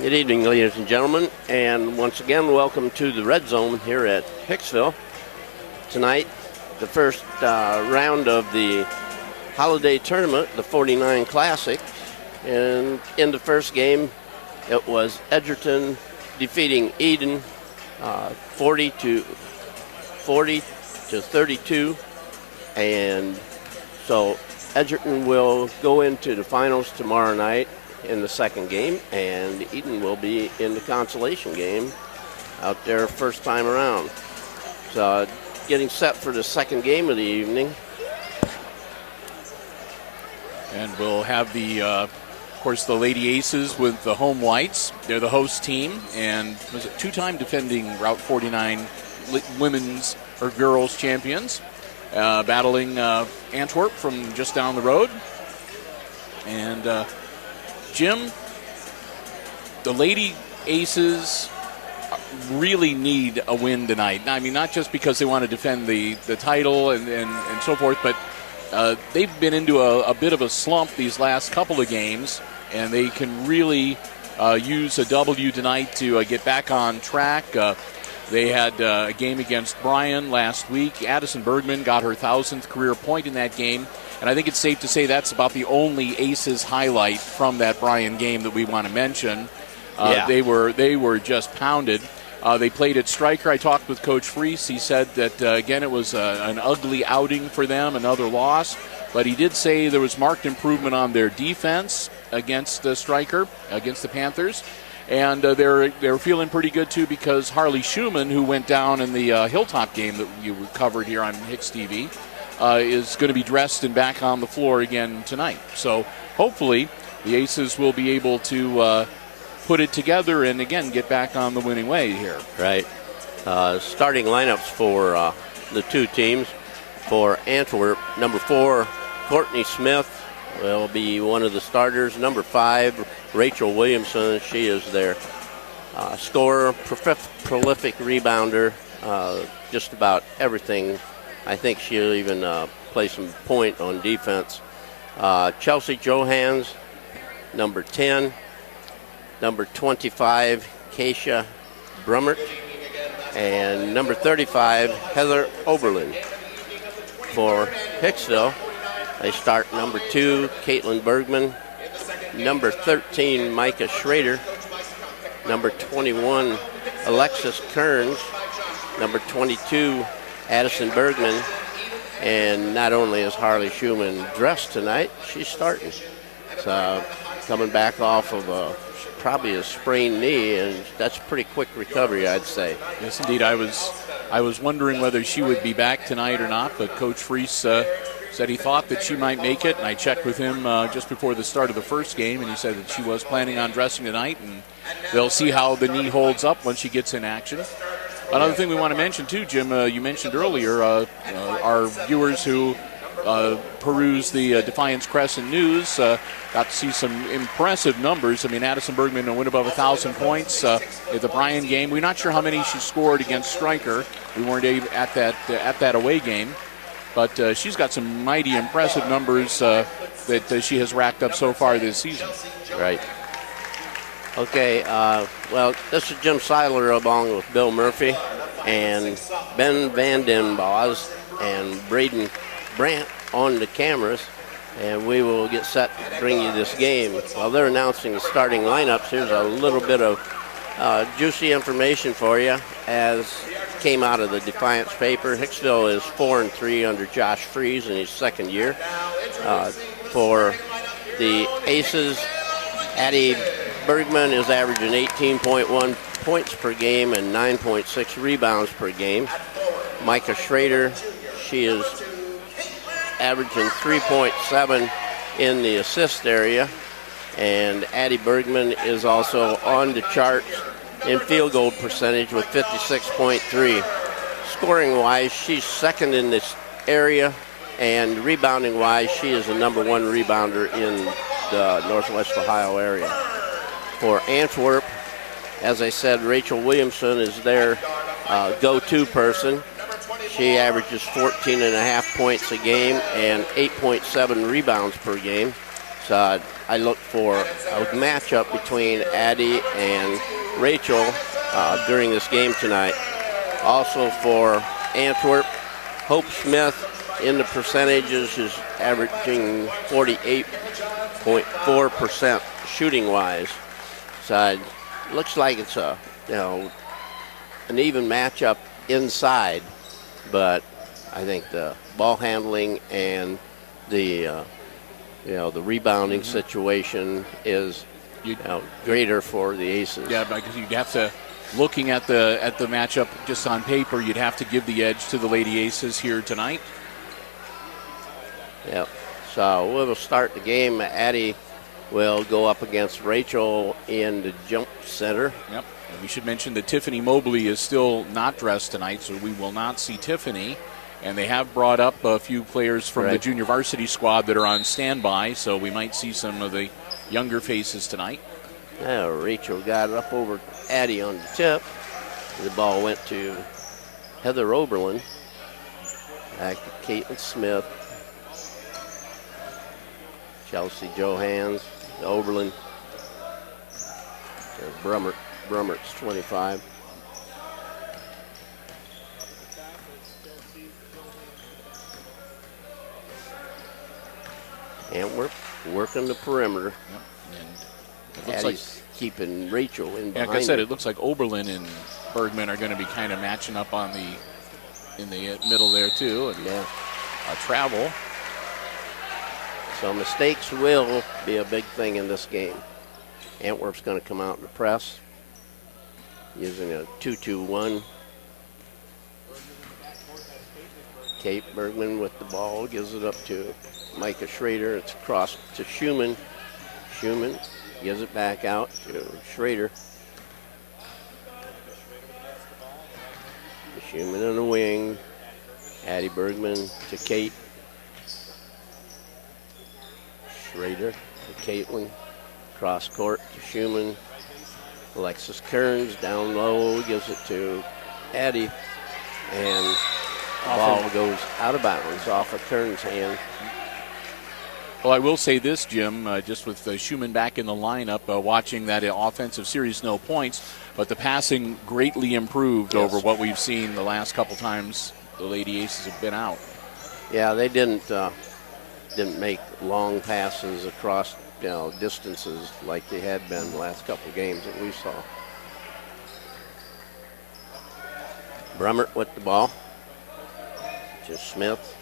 Good evening, ladies and gentlemen, and once again, welcome to the Red Zone here at Hicksville. Tonight, the first round of the holiday tournament, the 49 Classic, and in the first game, it was Edgerton defeating Eden 40 to 32, and so Edgerton will go into the finals tomorrow night in the second game, and Eden will be in the consolation game out there first time around. So getting set for the second game of the evening. And we'll have the, of course, the Lady Aces with the home whites. They're the host team, and was it two-time defending Route 49 women's or girls champions, battling Antwerp from just down the road. And Jim, the Lady Aces really need a win tonight. I mean, not just because they want to defend the title and so forth, but they've been into a bit of a slump these last couple of games, and they can really use a W tonight to get back on track. They had a game against Bryan last week. Addison Bergman got her 1,000th career point in that game. And I think it's safe to say that's about the only Aces highlight from that Bryan game that we want to mention. They were just pounded. They played at Stryker. I talked with Coach Freese. He said that, again, it was an ugly outing for them, another loss. But he did say there was marked improvement on their defense against Stryker, against the Panthers. And they're feeling pretty good, too, because Harley Schumann, who went down in the Hilltop game that you covered here on HIX-TV, is going to be dressed and back on the floor again tonight. So hopefully the Aces will be able to put it together and, again, get back on the winning way here. Right. Starting lineups for the two teams. For Antwerp, number 4, Courtney Smith will be one of the starters. Number 5, Rachel Williamson. She is their scorer, prolific rebounder, just about everything. I think she'll even play some point on defense. Chelsea Johans, number 10. Number 25, Keisha Brummert. And number 35, Heather Oberlin. For Hicksville, they start number 2, Caitlin Bergman. Number 13, Micah Schrader. Number 21, Alexis Kearns. Number 22, Addison Bergman. And not only is Harley Schumann dressed tonight, she's starting. So coming back off of probably a sprained knee, and that's a pretty quick recovery, I'd say. Yes, indeed. I was wondering whether she would be back tonight or not, but Coach Freese said he thought that she might make it, and I checked with him just before the start of the first game, and he said that she was planning on dressing tonight, and they'll see how the knee holds up when she gets in action. Another thing we want to mention, too, Jim, you mentioned earlier, our viewers who peruse the Defiance Crescent News got to see some impressive numbers. I mean, Addison Bergman will win above 1,000 points at the Bryan game. We're not sure how many she scored against Stryker. We weren't at that away game. But she's got some mighty impressive numbers that she has racked up so far this season. Right. Okay, well, this is Jim Seiler along with Bill Murphy and Ben Van Den Bosch and Braden Brandt on the cameras, and we will get set to bring you this game. While they're announcing the starting lineups, here's a little bit of juicy information for you as came out of the Defiance paper. Hicksville is 4-3 under Josh Freese in his second year. For the Aces, Addie Bergman is averaging 18.1 points per game and 9.6 rebounds per game. Micah Schrader, she is averaging 3.7 in the assist area. And Addie Bergman is also on the charts in field goal percentage with 56.3. Scoring-wise, she's second in this area, and rebounding-wise, she is the number 1 rebounder in the Northwest Ohio area. For Antwerp, as I said, Rachel Williamson is their go-to person. She averages 14.5 points a game and 8.7 rebounds per game. So I look for a matchup between Addie and Rachel during this game tonight. Also for Antwerp, Hope Smith in the percentages is averaging 48.4% shooting-wise. So it looks like it's an even matchup inside, but I think the ball handling and the the rebounding situation is greater for the Aces. Yeah, because you'd have to, looking at the matchup just on paper, you'd have to give the edge to the Lady Aces here tonight. Yep. So we'll start the game. Addie will go up against Rachel in the jump center. Yep. And we should mention that Tiffany Mobley is still not dressed tonight, so we will not see Tiffany. And they have brought up a few players from the junior varsity squad that are on standby, so we might see some of the younger faces tonight. Now Rachel got it up over Addie on the tip. The ball went to Heather Oberlin. Back to Caitlin Smith. Chelsea Johans. Oberlin. Brummert's 25. Antwerp working the perimeter. Yep. And it looks Addie's keeping Rachel in behind. Like I said, it looks like Oberlin and Bergman are going to be kind of matching up on in the middle there too. And travel. So mistakes will be a big thing in this game. Antwerp's going to come out in the press using a 2-2-1. Kate Bergman with the ball, gives it up to Micah Schrader. It's across to Schumann. Schumann gives it back out to Schrader. Schumann on the wing. Addie Bergman to Kate. Schrader to Caitlin. Cross court to Schumann. Alexis Kearns down low, gives it to Addie. And the ball goes out of bounds off of Kearns' hand. Well, I will say this, Jim, just with Schumann back in the lineup, watching that offensive series, no points, but the passing greatly improved over what we've seen the last couple times the Lady Aces have been out. Yeah, they didn't make long passes across distances like they had been the last couple games that we saw. Brummert with the ball to Smith.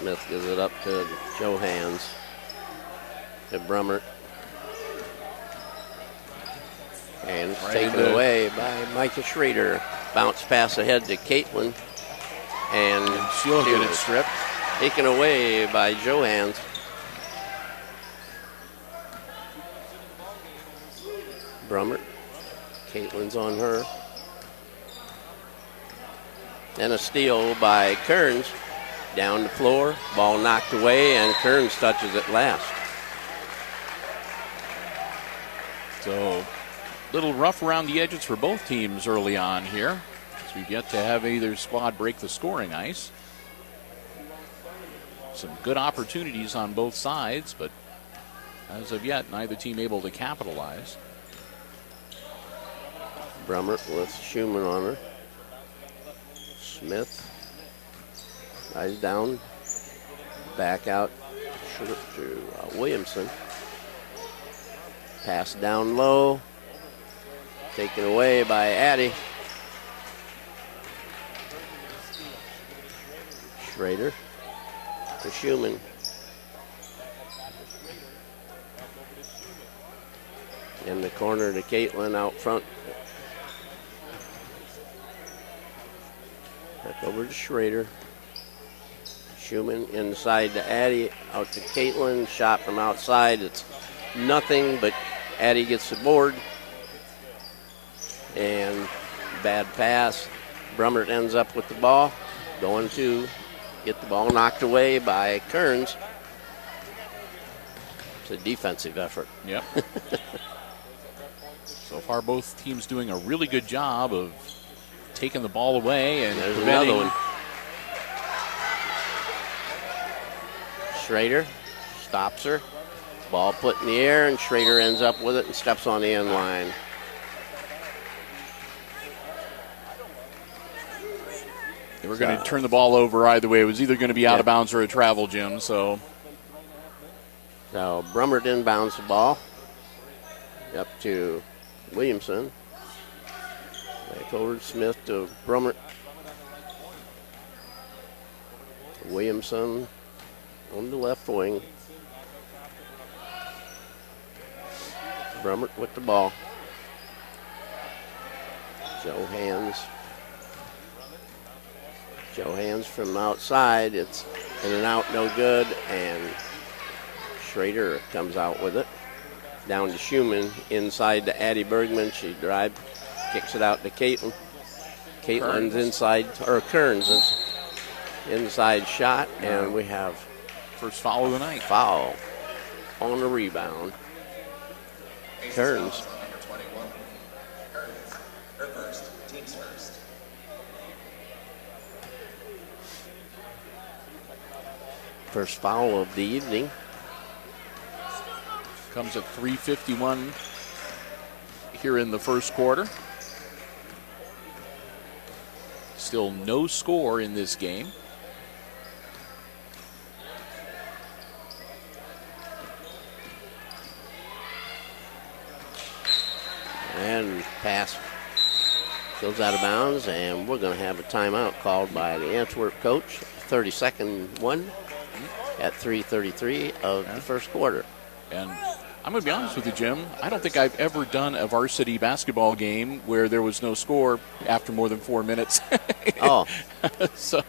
Smith gives it up to Johans. To Brummert. And it's taken away by Micah Schrader. Bounce pass ahead to Caitlin. And she'll get it stripped. Taken away by Johans. Brummert. Caitlin's on her. And a steal by Kearns. Down the floor. Ball knocked away, and Kearns touches it last. So, a little rough around the edges for both teams early on here. So we've yet to have either squad break the scoring ice. Some good opportunities on both sides, but as of yet, neither team able to capitalize. Brummert with Schumann on her. Smith. Eyes down. Back out to Williamson. Pass down low. Taken away by Addie. Schrader to Schumann. In the corner to Caitlin out front. Back over to Schrader. Schumann inside to Addie, out to Caitlin. Shot from outside. It's nothing, but Addie gets the board. And bad pass. Brummert ends up with the ball. Going to get the ball knocked away by Kearns. It's a defensive effort. Yep. So far, both teams doing a really good job of taking the ball away and there's preventing. another one. Schrader stops her. Ball put in the air, and Schrader ends up with it and steps on the end line. They were going to turn the ball over either way. It was either going to be out of bounds or a travel, Jim. So Brummert inbounds the ball up to Williamson. Back over to Smith to Brummert. Williamson on the left wing. Brummert with the ball. Joe Hands from outside. It's in and out, no good. And Schrader comes out with it. Down to Schumann, inside to Addie Bergman. She drives, kicks it out to Caitlin. Caitlin's inside, or Kearns' inside shot, and we have first foul of the night. Foul on the rebound. Kearns. First foul of the evening. Comes at 3:51 here in the first quarter. Still no score in this game. And pass goes out of bounds, and we're going to have a timeout called by the Antwerp coach. 30-second one at 3:33 of the first quarter. And I'm going to be honest with you, Jim. I don't think I've ever done a varsity basketball game where there was no score after more than 4 minutes. Oh. So,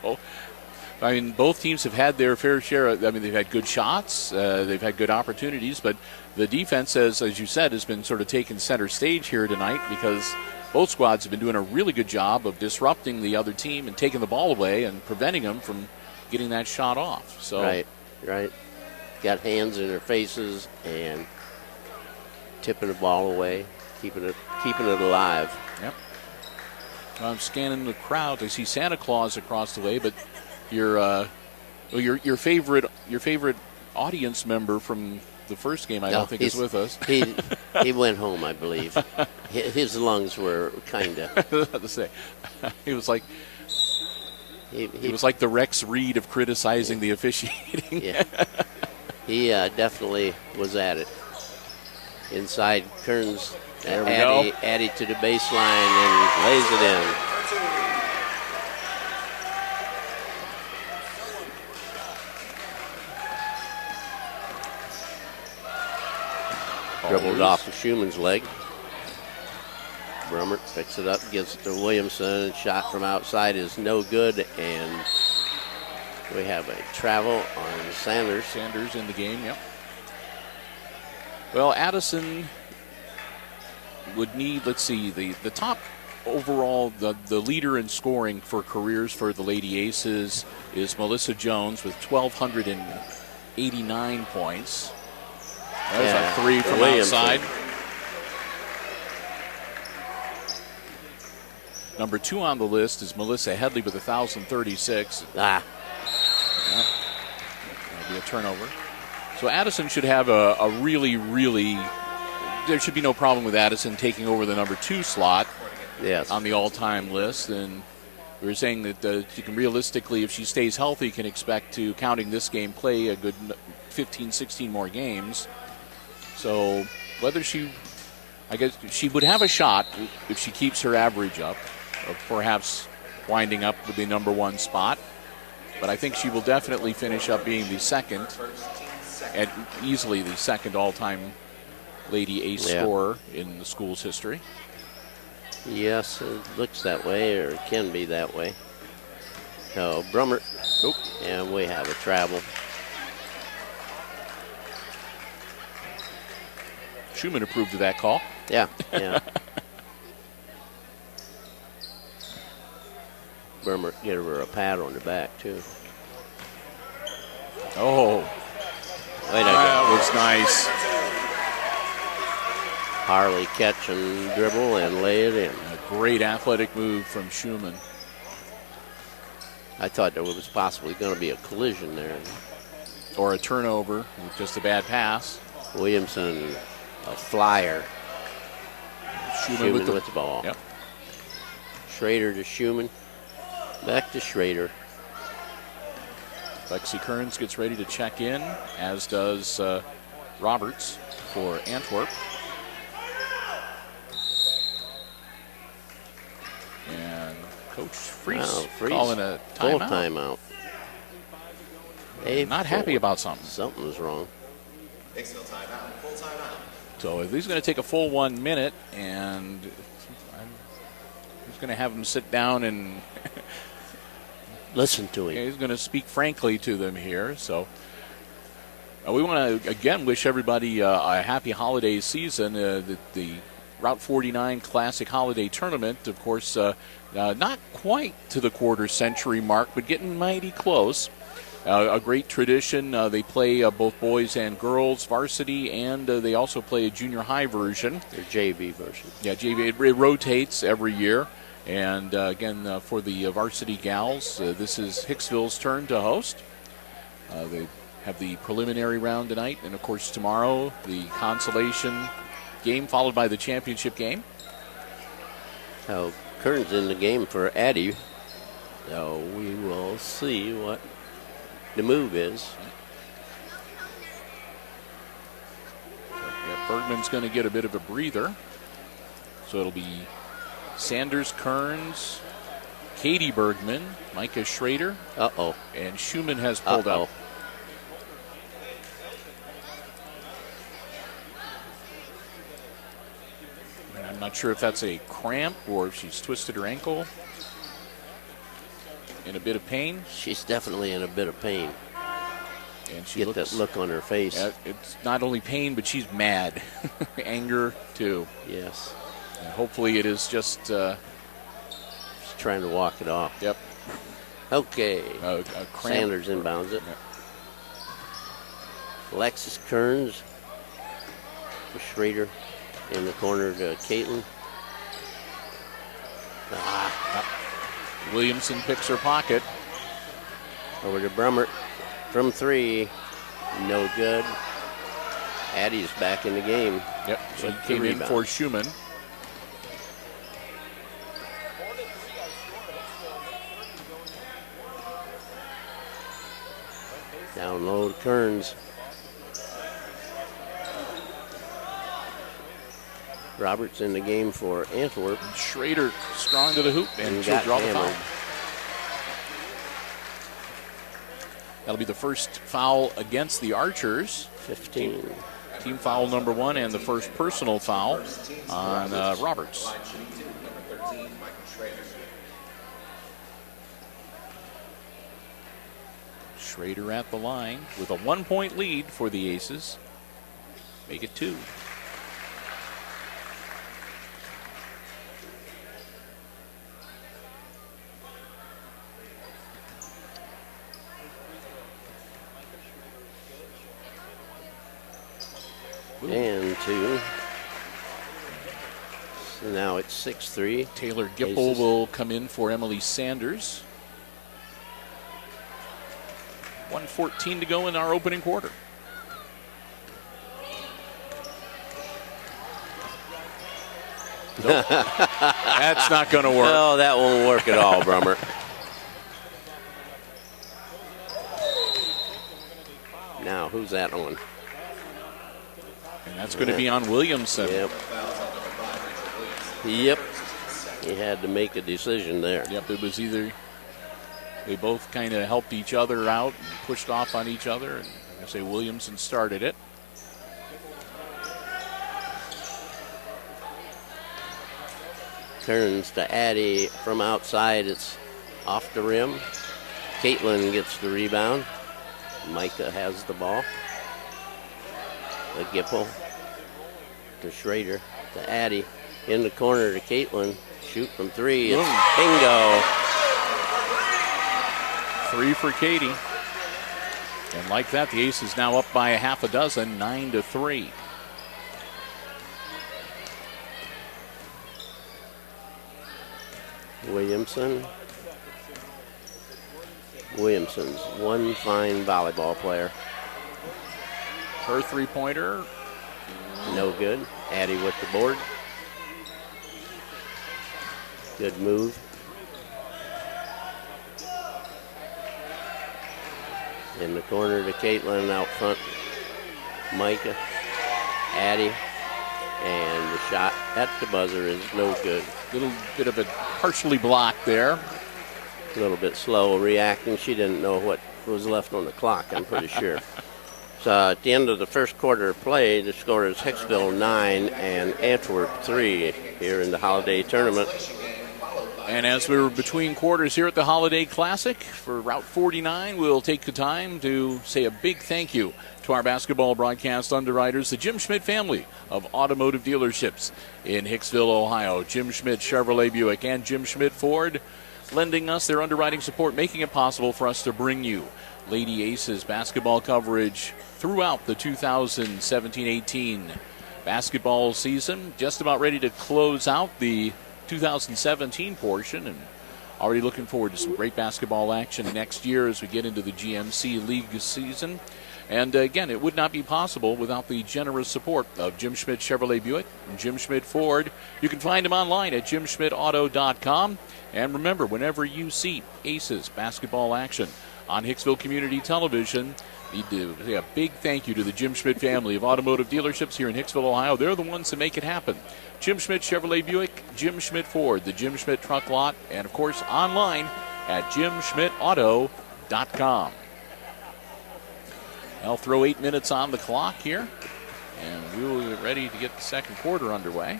I mean, both teams have had their fair share. I mean, they've had good shots. They've had good opportunities. But the defense, as you said, has been sort of taking center stage here tonight because both squads have been doing a really good job of disrupting the other team and taking the ball away and preventing them from getting that shot off. So Right. Got hands in their faces and tipping the ball away, keeping it alive. Yep. I'm scanning the crowd. I see Santa Claus across the way, but your favorite audience member from the first game, I don't think is with us. He went home, I believe. His lungs were kind of. To say, he was like. He was like the Rex Reed of criticizing the officiating. Yeah. He definitely was at it. Inside, Kearns, Addie to the baseline and lays it in. Dribbled off of Schumann's leg. Brummert picks it up, gives it to Williamson. Shot from outside is no good, and we have a travel on Sanders. Sanders in the game, yep. Well, Addison would need, let's see, the top overall, the leader in scoring for careers for the Lady Aces is Melissa Jones with 1,289 points. There's a three from outside. Number 2 on the list is Melissa Headley with 1,036. That'll be a turnover. So Addison should have a really, there should be no problem with Addison taking over the number 2 slot on the all-time list. And we were saying that she can realistically, if she stays healthy, can expect to, counting this game, play a good 15, 16 more games. So whether I guess she would have a shot if she keeps her average up, of perhaps winding up with the number 1 spot. But I think she will definitely finish up being the second, and easily the second all-time Lady Ace scorer in the school's history. Yes, it looks that way, or it can be that way. So Brummert, and we have a travel. Schumann approved of that call. Yeah. Brummert gave her a pat on the back, too. Oh. That was nice. Harley catch and dribble and lay it in. A great athletic move from Schumann. I thought there was possibly going to be a collision there. or a turnover with just a bad pass. Williamson, a flyer. Schumann with the ball. Yep. Schrader to Schumann. Back to Schrader. Lexi Kearns gets ready to check in, as does Roberts for Antwerp. And Coach Freese calling a timeout. Full timeout. Not happy about something. Something's wrong. Hicksville timeout. Full timeout. So if he's going to take a full 1 minute, and he's going to have them sit down and listen to him. he's going to speak frankly to them here. So we want to, again, wish everybody a happy holiday season. The Route 49 Classic Holiday Tournament, of course, not quite to the quarter century mark, but getting mighty close. A great tradition. They play both boys and girls varsity, and they also play a junior high version. Their JV version. Yeah, JV. It rotates every year. And again, for the varsity gals, this is Hicksville's turn to host. They have the preliminary round tonight, and of course tomorrow the consolation game followed by the championship game. Now, Kearns in the game for Addie. So we will see what the move is. Yeah, Bergman's going to get a bit of a breather. So it'll be Sanders, Kearns, Katie Bergman, Micah Schrader. Uh-oh. And Schumann has pulled up. I'm not sure if that's a cramp or if she's twisted her ankle. In a bit of pain. She's definitely in a bit of pain. And she Get that look on her face. It's not only pain, but she's mad. Anger, too. Yes. And hopefully it is just... She's trying to walk it off. Yep. Okay. A cramp. Sanders inbounds it. Yep. Alexis Kearns to Schrader in the corner to Caitlin. Williamson picks her pocket. Over to Brummert from three. No good. Addie's back in the game. Yep, she With the came in rebound. for Schumann. Down low to Kearns. Roberts in the game for Antwerp. Schrader strong to the hoop, and she'll got draw the foul. hammered. That'll be the first foul against the Archers. 15. Team foul number 1 and the first personal foul on Roberts. Schrader at the line with a 1-point lead for the Aces. Make it 2. And 2. So now it's 6-3. Taylor Gipple Aces. will come in for Emily Sanders. 1:14 to go in our opening quarter. Nope. That's not going to work. No, that won't work at all, Brummer. Now, who's that on? And that's going to be on Williamson. Yep. Yep. He had to make a decision there. Yep, it was either they both kind of helped each other out and pushed off on each other. And I say Williamson started it. Turns to Addie from outside. It's off the rim. Caitlin gets the rebound. Micah has the ball. The Gipple to Schrader to Addie. In the corner to Caitlin. Shoot from 3. It's bingo. 3 for Katie. And like that, the Aces now up by a half a dozen, 9-3. Williamson's one fine volleyball player. Her three-pointer. No good. Addie with the board. Good move. In the corner to Caitlin, out front, Micah, Addie, and the shot at the buzzer is no good. Little bit of a partially blocked there. A little bit slow reacting. She didn't know what was left on the clock, I'm pretty sure. So at the end of the first quarter of play, the score is Hicksville 9 and Antwerp 3 here in the holiday tournament. And as we're between quarters here at the Holiday Classic for Route 49, we'll take the time to say a big thank you to our basketball broadcast underwriters, the Jim Schmidt family of automotive dealerships in Hicksville, Ohio. Jim Schmidt Chevrolet Buick and Jim Schmidt Ford lending us their underwriting support, making it possible for us to bring you Lady Aces basketball coverage throughout the 2017-18 basketball season. Just about ready to close out the 2017 portion, and already looking forward to some great basketball action next year as we get into the GMC League season. And again, it would not be possible without the generous support of Jim Schmidt Chevrolet Buick and Jim Schmidt Ford. You can find them online at jimschmidtauto.com. And remember, whenever you see Aces basketball action on Hicksville Community Television, need to say a big thank you to the Jim Schmidt family of automotive dealerships here in Hicksville, Ohio. They're the ones that make it happen. Jim Schmidt Chevrolet Buick, Jim Schmidt Ford, the Jim Schmidt Truck Lot, and of course online at jimschmidtauto.com. I'll throw 8 minutes on the clock here, and we will get ready to get the second quarter underway.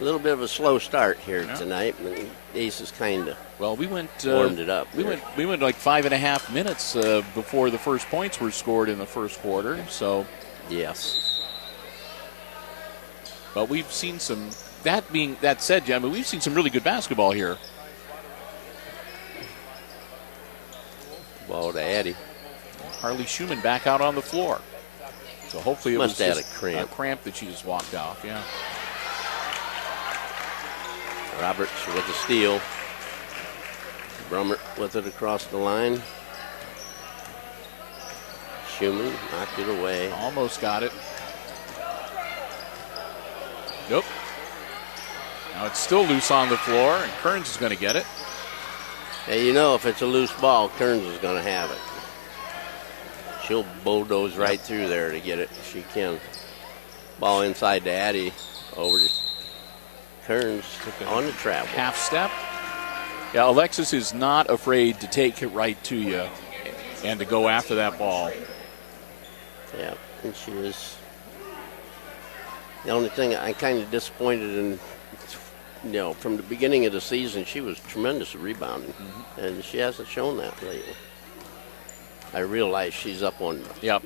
A little bit of a slow start here tonight. The Aces kind of we went warmed it up. We went like 5.5 minutes before the first points were scored in the first quarter. So yes. But we've seen some. That said, Jim, we've seen some really good basketball here. Ball to Addie. Harley Schumann back out on the floor. So hopefully it Must was have just a cramp that she just walked off. Yeah. Roberts with the steal. Brummert with it across the line. Schumann knocked it away. Almost got it. Nope. Now it's still loose on the floor, and Kearns is going to get it. Hey, you know, if it's a loose ball, Kearns is going to have it. She'll bulldoze right through there to get it. She can. Ball inside to Addie. Over to Kearns on the travel. Half step. Yeah, Alexis is not afraid to take it right to you and to go after that ball. Yeah, and she is. The only thing I'm kind of disappointed in, from the beginning of the season, she was tremendous at rebounding, and she hasn't shown that lately. I realize she's up on up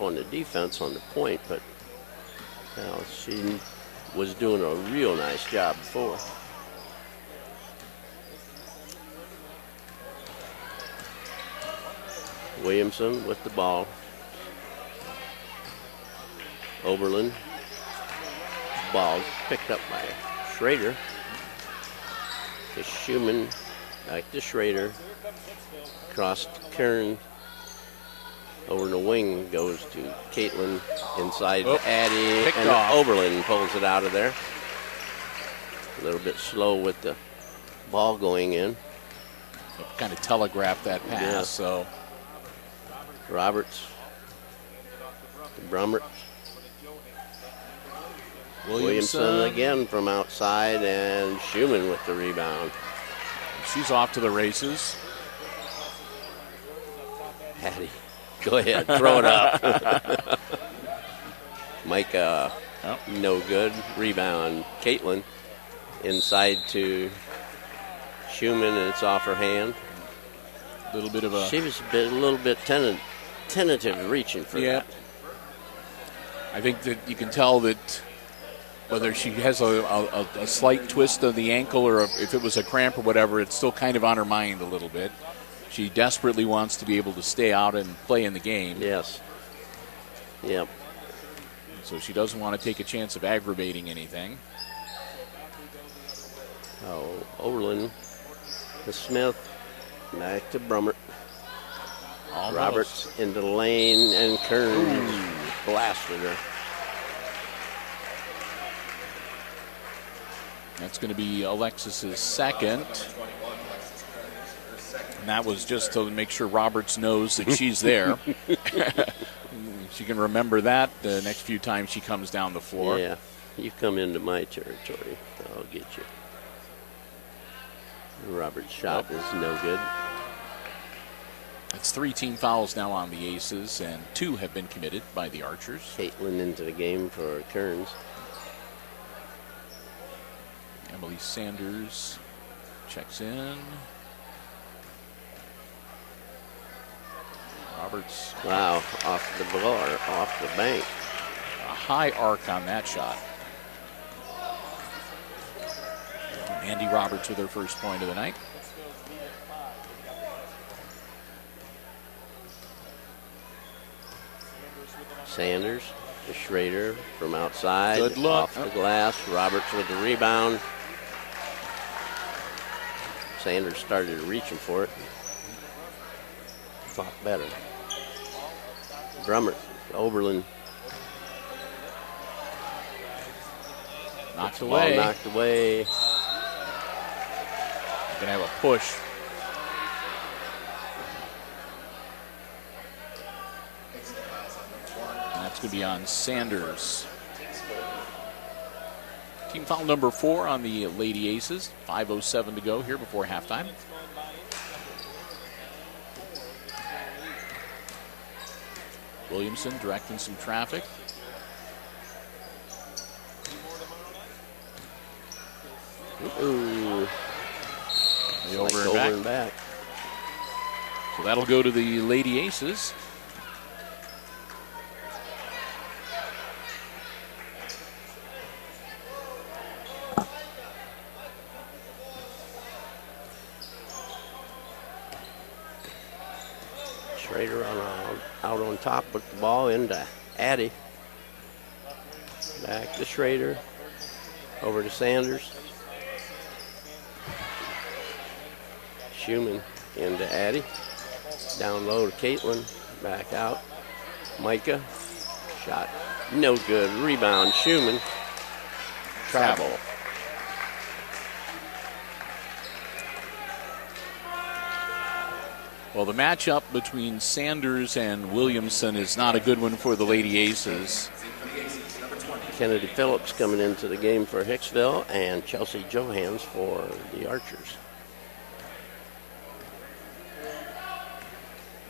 on the defense on the point, but she was doing a real nice job before. Williamson with the ball. Oberlin. Ball picked up by Schrader. To Schumann. Back to Schrader. Cross to Kern. Over the wing goes to Caitlin. Inside to Addie. And Oberlin pulls it out of there. A little bit slow with the ball going in. Kind of telegraphed that pass, so. Roberts. Brummert. Williamson again from outside, and Schumann with the rebound. She's off to the races. Hattie, go ahead, throw it up. Micah, no good. Rebound, Caitlin, inside to Schumann, and it's off her hand. A little bit of a... She was a little bit tentative reaching for that. I think that you can tell that whether she has a slight twist of the ankle or if it was a cramp or whatever, it's still kind of on her mind a little bit. She desperately wants to be able to stay out and play in the game. Yes. Yep. So she doesn't want to take a chance of aggravating anything. Oberlin to Smith. Back to Brummert. Almost. Roberts into the lane, and Kearns blasted her. That's going to be Alexis's second. And that was just to make sure Roberts knows that she's there. She can remember that the next few times she comes down the floor. Yeah, you come into my territory, I'll get you. Roberts' shot is no good. It's 3 team fouls now on the Aces, and 2 have been committed by the Archers. Caitlin into the game for Kearns. Emily Sanders checks in. Roberts. Wow, off the bar, off the bank. A high arc on that shot. Andy Roberts with her first point of the night. Sanders to Schrader from outside. Good look. Off the glass. Roberts with the rebound. Sanders started reaching for it. Thought better. Drummer, Oberlin. Knocked Ball away. knocked away. Gonna have a push. And that's gonna be on Sanders. Team foul number 4 on the Lady Aces. 5:07 to go here before halftime. Williamson directing some traffic. Ooh. The Like over and back. So that'll go to the Lady Aces. Schrader out on top with the ball into Addy. Back to Schrader. Over to Sanders. Schumann into Addy. Down low to Caitlin. Back out. Micah. Shot no good. Rebound Schumann. Travel. Well, the matchup between Sanders and Williamson is not a good one for the Lady Aces. Kennedy Phillips coming into the game for Hicksville, and Chelsea Johans for the Archers.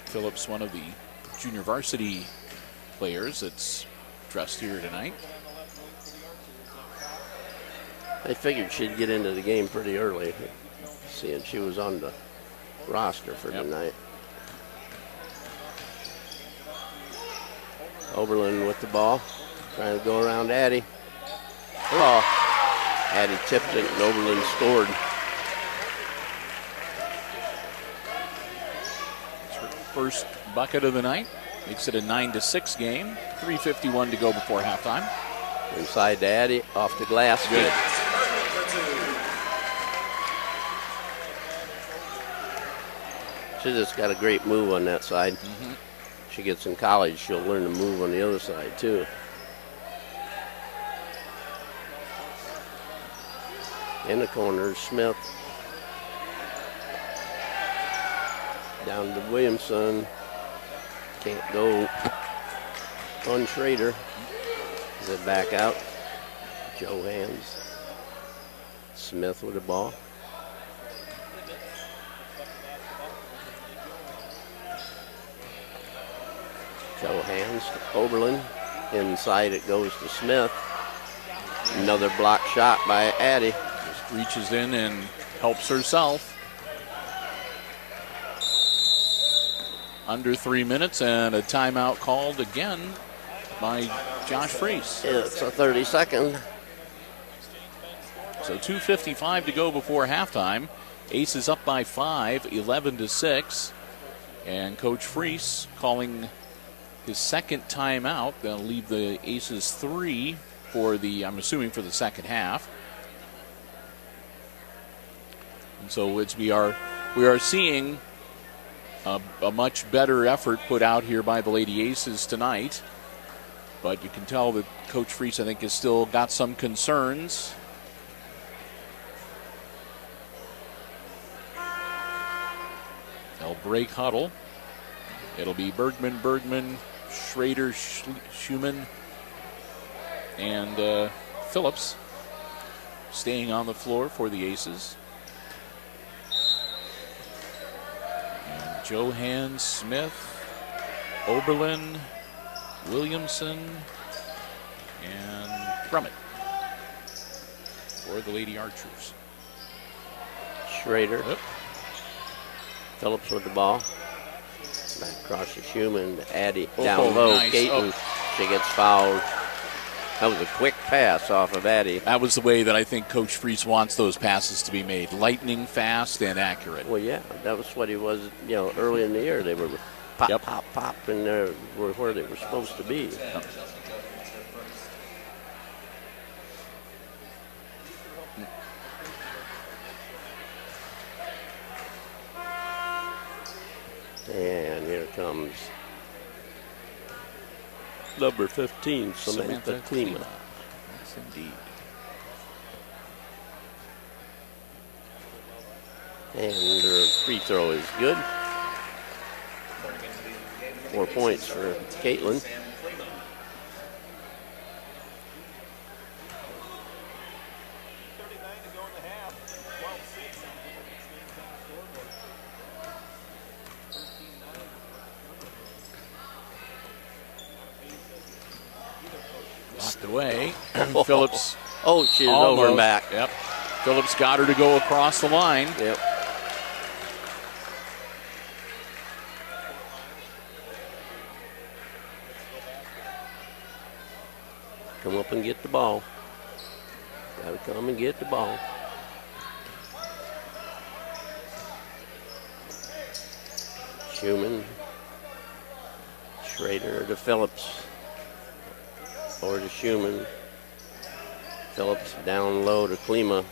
Phillips, one of the junior varsity players that's dressed here tonight. I figured she'd get into the game pretty early, seeing she was on the roster for tonight. Oberlin with the ball, trying to go around Addy. Oh, Addy tipped it and Oberlin scored. It's her first bucket of the night. Makes it a 9-6 game. 3:51 to go before halftime. Inside to Addy, off the glass. Good. She just got a great move on that side. Mm-hmm. She gets in college, she'll learn to move on the other side too. In the corner, Smith. Down to Williamson. Can't go on Schrader. Is it back out? Joe Hands. Smith with the ball. Joe Hands to Oberlin. Inside it goes to Smith. Another block shot by Addy. Just reaches in and helps herself. Under 3 minutes and a timeout called again by Josh Freese. It's a 30-second. So 2:55 to go before halftime. Aces up by 5, 11-6. And Coach Freese calling his second timeout. They'll leave the Aces 3 for the, I'm assuming, for the second half. And so we are seeing a much better effort put out here by the Lady Aces tonight. But you can tell that Coach Freese, I think, has still got some concerns. They'll break huddle. It'll be Bergman, Schrader, Schumann, and Phillips staying on the floor for the Aces. And Johan, Smith, Oberlin, Williamson, and Brummett for the Lady Archers. Schrader. Phillips with the ball. Back across to Schumann. Addie down low. Nice. Caton. She gets fouled. That was a quick pass off of Addie. That was the way that I think Coach Freese wants those passes to be made. Lightning fast and accurate. Well, yeah, that was what he was, early in the year. They were pop, Yep. pop, pop, and they were where they were supposed to be. Yep. And here comes number 15, Samantha Klima. Yes, indeed. And her free throw is good. 4 points for Caitlin. Locked away. Phillips. Oh, she's over and back. Yep. Phillips got her to go across the line. Yep. Come up and get the ball. Gotta come and get the ball. Schumann. Schrader to Phillips. Over to Schumann. Phillips down low to Klima.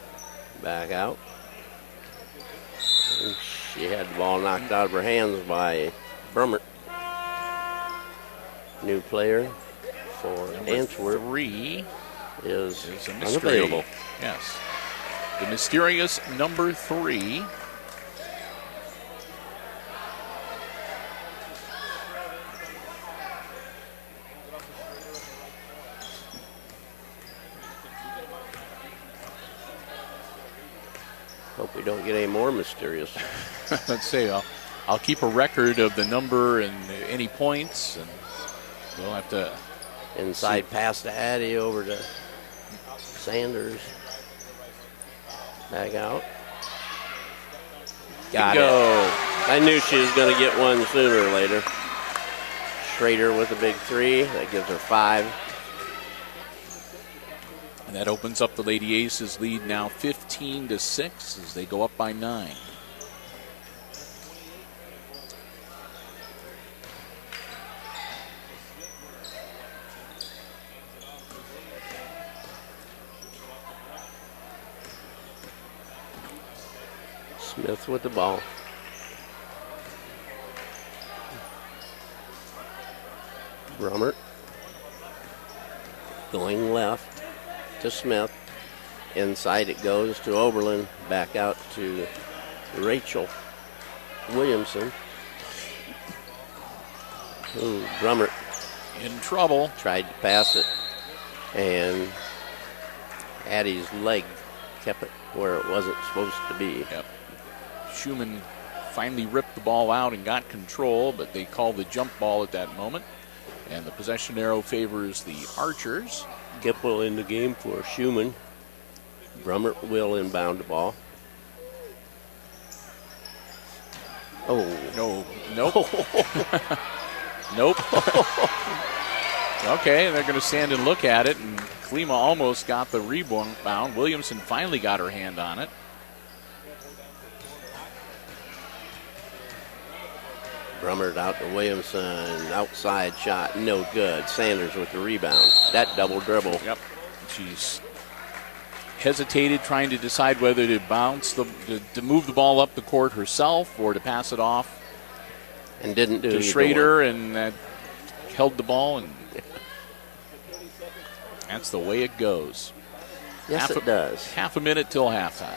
Back out. And she had the ball knocked out of her hands by Brummert. New player for Antwerp 3 is a mystery. unavailable. Yes. The mysterious number 3. Hope we don't get any more mysterious. Let's say I'll keep a record of the number and any points, and we'll have to. Inside pass to Addie over to Sanders. Back out. Got it. I knew she was going to get one sooner or later. Schrader with a big 3. That gives her 5. And that opens up the Lady Aces lead now 15-6 as they go up by 9. Smith with the ball. Brummert going left to Smith. Inside it goes to Oberlin. Back out to Rachel Williamson. Ooh, Brummert In trouble. tried to pass it, and Addie's leg kept it where it wasn't supposed to be. Yep. Schumann finally ripped the ball out and got control, but they called the jump ball at that moment. And the possession arrow favors the Archers. Gipple in the game for Schumann. Brummert will inbound the ball. Oh. No. Nope. Nope. Okay, they're going to stand and look at it, and Klima almost got the rebound. Williamson finally got her hand on it. Brummert out to Williamson. Outside shot, no good. Sanders with the rebound. That double dribble. Yep. She's hesitated, trying to decide whether to bounce, to move the ball up the court herself or to pass it off. And didn't do to either Schrader and held the ball, and that's the way it goes. Yes, it does. Half a minute till halftime.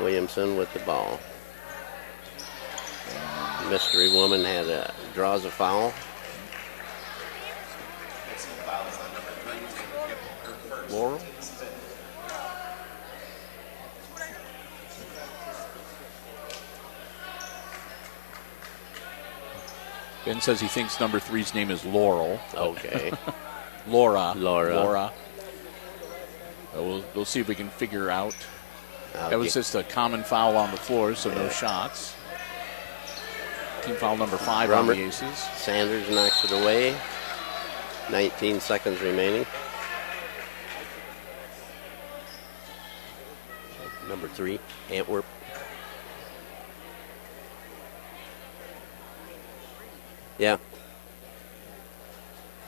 Williamson with the ball. Mystery woman draws a foul. Laurel. Ben says he thinks number 3's name is Laurel. Okay. Laura. Laura. We'll see if we can figure out. Okay. That was just a common foul on the floor, so no shots. Team foul number 5 on the Aces. Sanders knocks it away. 19 seconds remaining. Number 3, Antwerp. Yeah.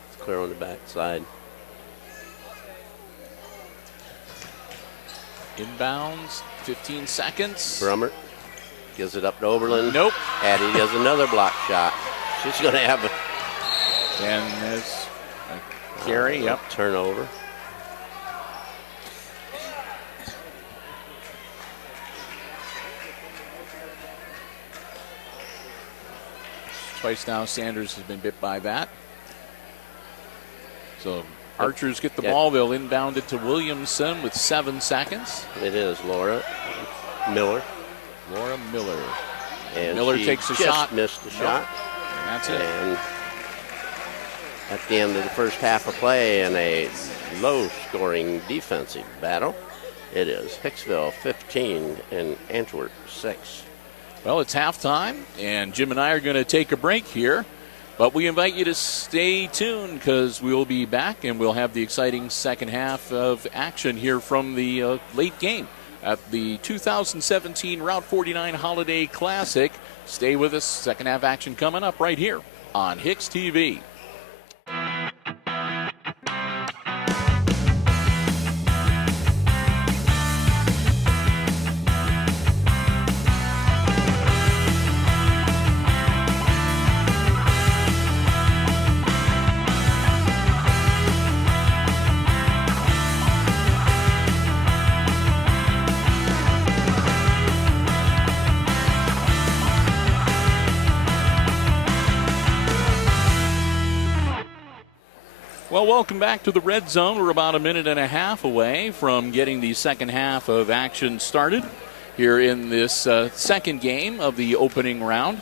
It's clear on the back side. Inbounds, 15 seconds. Brummert gives it up to Oberlin. Nope. Addie does another block shot. She's going to have a And there's a carry, yep. turnover. Twice now Sanders has been bit by that. So Archers get the ball. They'll inbound it to Williamson with 7 seconds. It is Laura Miller. Laura Miller. And Miller she takes a just shot. missed the shot. And that's it. And at the end of the first half of play in a low-scoring defensive battle, it is Hicksville 15 and Antwerp 6. Well, it's halftime, and Jim and I are going to take a break here. But we invite you to stay tuned because we'll be back and we'll have the exciting second half of action here from the late game at the 2017 Route 49 Holiday Classic. Stay with us. Second half action coming up right here on HIX-TV. Well, welcome back to the Red Zone. We're about a minute and a half away from getting the second half of action started here in this second game of the opening round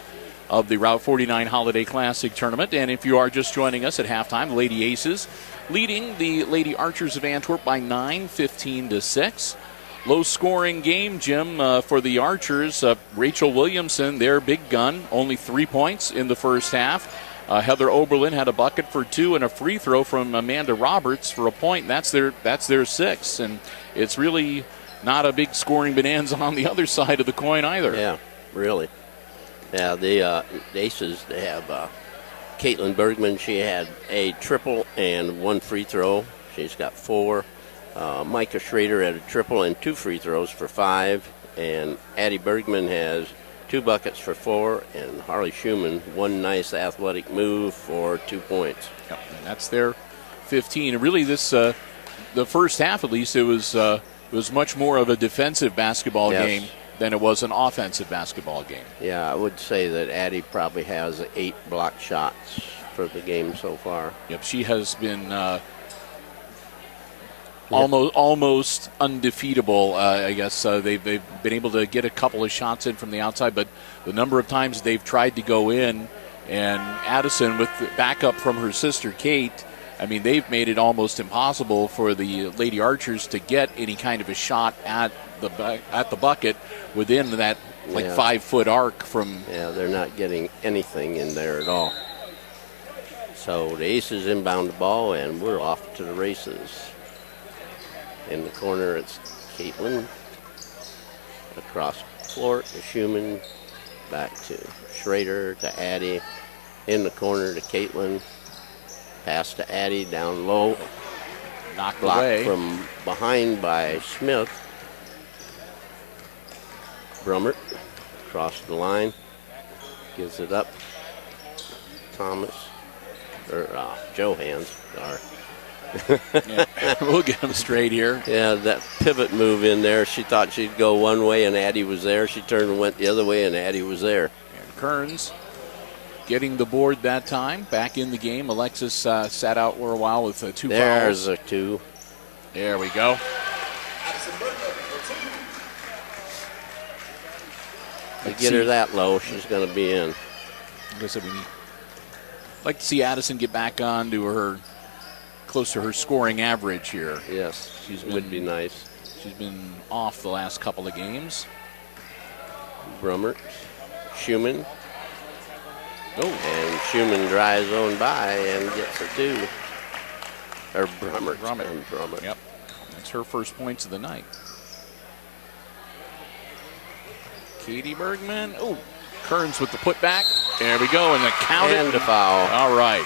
of the Route 49 Holiday Classic Tournament. And if you are just joining us at halftime, the Lady Aces leading the Lady Archers of Antwerp by 9, 15-6. Low-scoring game, Jim, for the Archers. Rachel Williamson, their big gun, only 3 points in the first half. Heather Oberlin had a bucket for 2 and a free throw from Amanda Roberts for a point. That's their 6, and it's really not a big scoring bonanza on the other side of the coin either. Yeah, really. Yeah, the Aces, they have Caitlin Bergman. She had a triple and 1 free throw. She's got 4. Micah Schrader had a triple and 2 free throws for 5. And Addie Bergman has 2 buckets for 4, and Harley Schumann, 1 nice athletic move for 2 points. Yep, and that's their 15. And really, this the first half at least, it was much more of a defensive basketball game than it was an offensive basketball game. Yeah, I would say that Addie probably has 8 block shots for the game so far. Yep, she has been almost undefeatable, I guess. They've been able to get a couple of shots in from the outside, but the number of times they've tried to go in, and Addison with the backup from her sister Kate, I mean, they've made it almost impossible for the Lady Archers to get any kind of a shot at the bucket within that 5-foot arc from. Yeah, they're not getting anything in there at all. So the Aces inbound the ball, and we're off to the races. In the corner, it's Caitlin. Across the floor to Schumann. Back to Schrader, to Addie. In the corner to Caitlin. Pass to Addie, down low. Knocked Blocked away. from behind by Smith. Brummert Across the line. Gives it up. Thomas. Or Johans. Yeah. We'll get him straight here. Yeah, that pivot move in there. She thought she'd go one way and Addie was there. She turned and went the other way and Addie was there. And Kearns getting the board that time. Back in the game. Alexis sat out for a while with 2 fouls. There's a 2. There we go. To get her that low, she's going to be in. I guess we like to see Addison get back on to her, close to her scoring average here. Yes, would be nice. She's been off the last couple of games. Brummert, Schumann. Oh. And Schumann drives on by and gets a 2. Or Brummert. Brummert. Yep. That's her first points of the night. Katie Bergman. Oh, Kearns with the putback. There we go, and the count. And the foul. All right.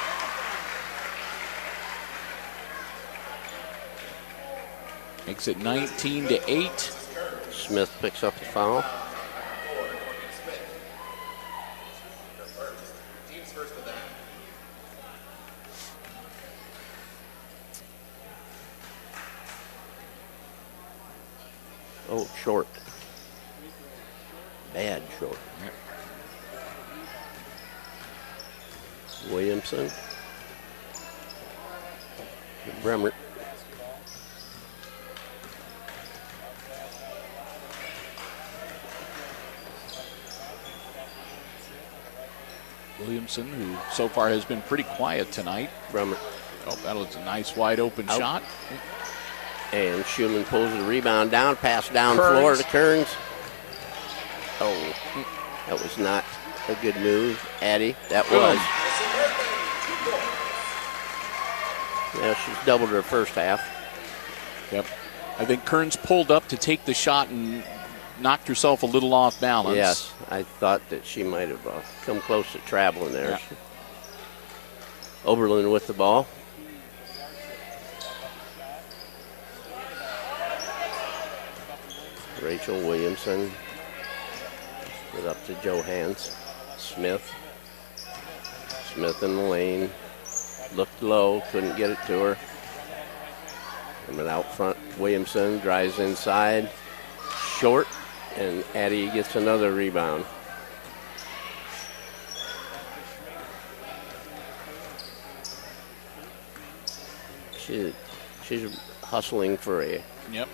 Makes it 19-8. Smith picks up the foul. Oh, short. Bad short. Yep. Williamson. Bremmert. Williamson, who so far has been pretty quiet tonight. Bremmert. Oh, that was a nice wide open shot. And Schumann pulls the rebound down, pass down Kearns. floor to Kearns. Oh, that was not a good move, Addie. That was. Yeah, she's doubled her first half. Yep. I think Kearns pulled up to take the shot and knocked herself a little off balance. Yes, I thought that she might have come close to traveling there. Yeah. Oberlin with the ball. Rachel Williamson. Get up to Johans. Smith. Smith in the lane. Looked low, couldn't get it to her. Coming out front, Williamson drives inside. Short, and Addie gets another rebound. She's hustling for a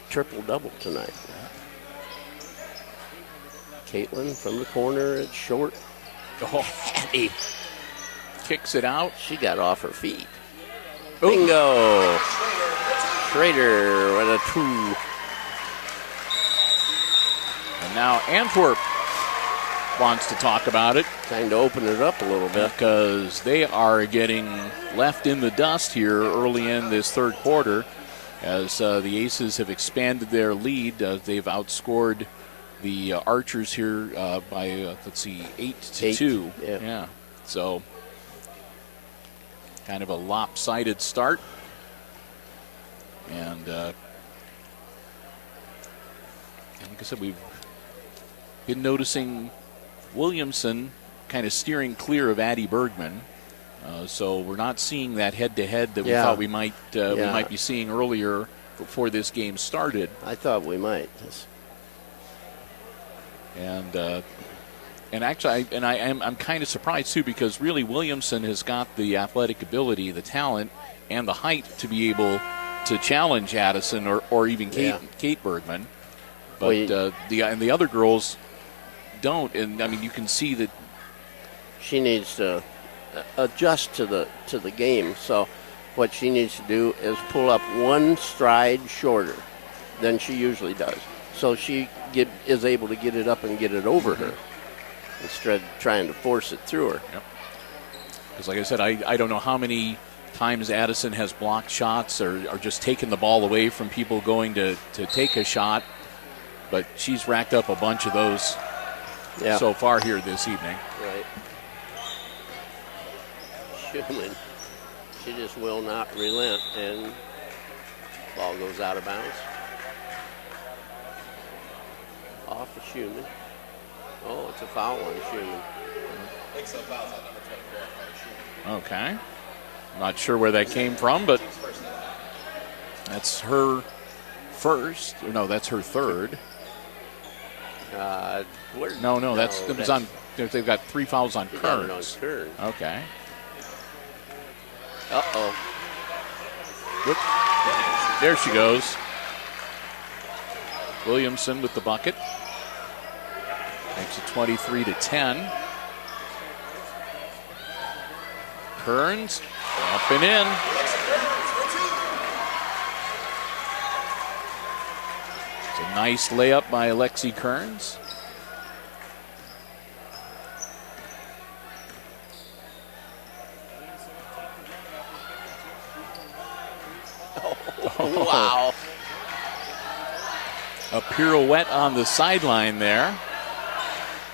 triple-double tonight. Caitlin from the corner, it's short. Oh, Addie kicks it out. She got off her feet. Bingo! Schrader with a 2. And now Antwerp wants to talk about it. Time to open it up a little bit. Because they are getting left in the dust here early in this third quarter as the Aces have expanded their lead. They've outscored the Archers here by, 8-2. Yeah. So kind of a lopsided start. And like I said, we've been noticing Williamson kind of steering clear of Addie Bergman. So we're not seeing that head-to-head that we thought we might be seeing earlier before this game started. I thought we might. And actually, I'm kind of surprised too, because really Williamson has got the athletic ability, the talent, and the height to be able to challenge Addison or even Kate Bergman. But the other girls don't, and I mean you can see that she needs to adjust to the game. So what she needs to do is pull up one stride shorter than she usually does, so she is able to get it up and get it over her instead of trying to force it through her. Yep. Because like I said, I don't know how many times Addison has blocked shots or just taken the ball away from people going to take a shot, but she's racked up a bunch of those so far here this evening. Right. Schumann, she just will not relent, and ball goes out of bounds. Off of Schumann. Oh, it's a foul on Schumann. Hicksville fouls on number 24. Okay. Not sure where that came from, but that's her first. No, that's her third. No, that was on. They've got 3 fouls on Kearns. Okay. Uh-oh. Whoop. There she goes. Williamson with the bucket. Makes it 23-10. Kearns up and in. It's a nice layup by Alexi Kearns. Wow. A pirouette on the sideline there.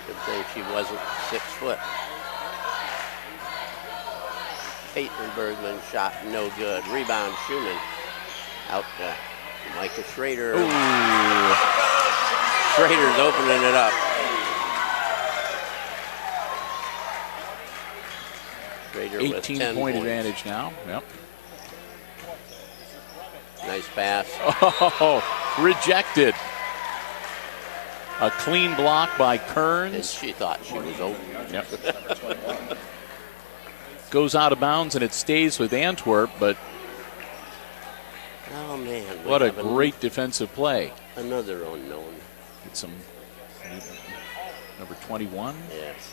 Good thing she wasn't 6 foot. Peyton Bergman shot no good. Rebound Schumann. Out to Micah Schrader. Ooh. Schrader's opening it up. Schrader with 10 18-point points. advantage now. Yep. Nice pass. Oh, rejected. A clean block by And Kearns. she thought she was open. Yep. Goes out of bounds and it stays with Antwerp, but Oh, man. we what a have great defensive play. Another unknown. Get some number 21. Yes.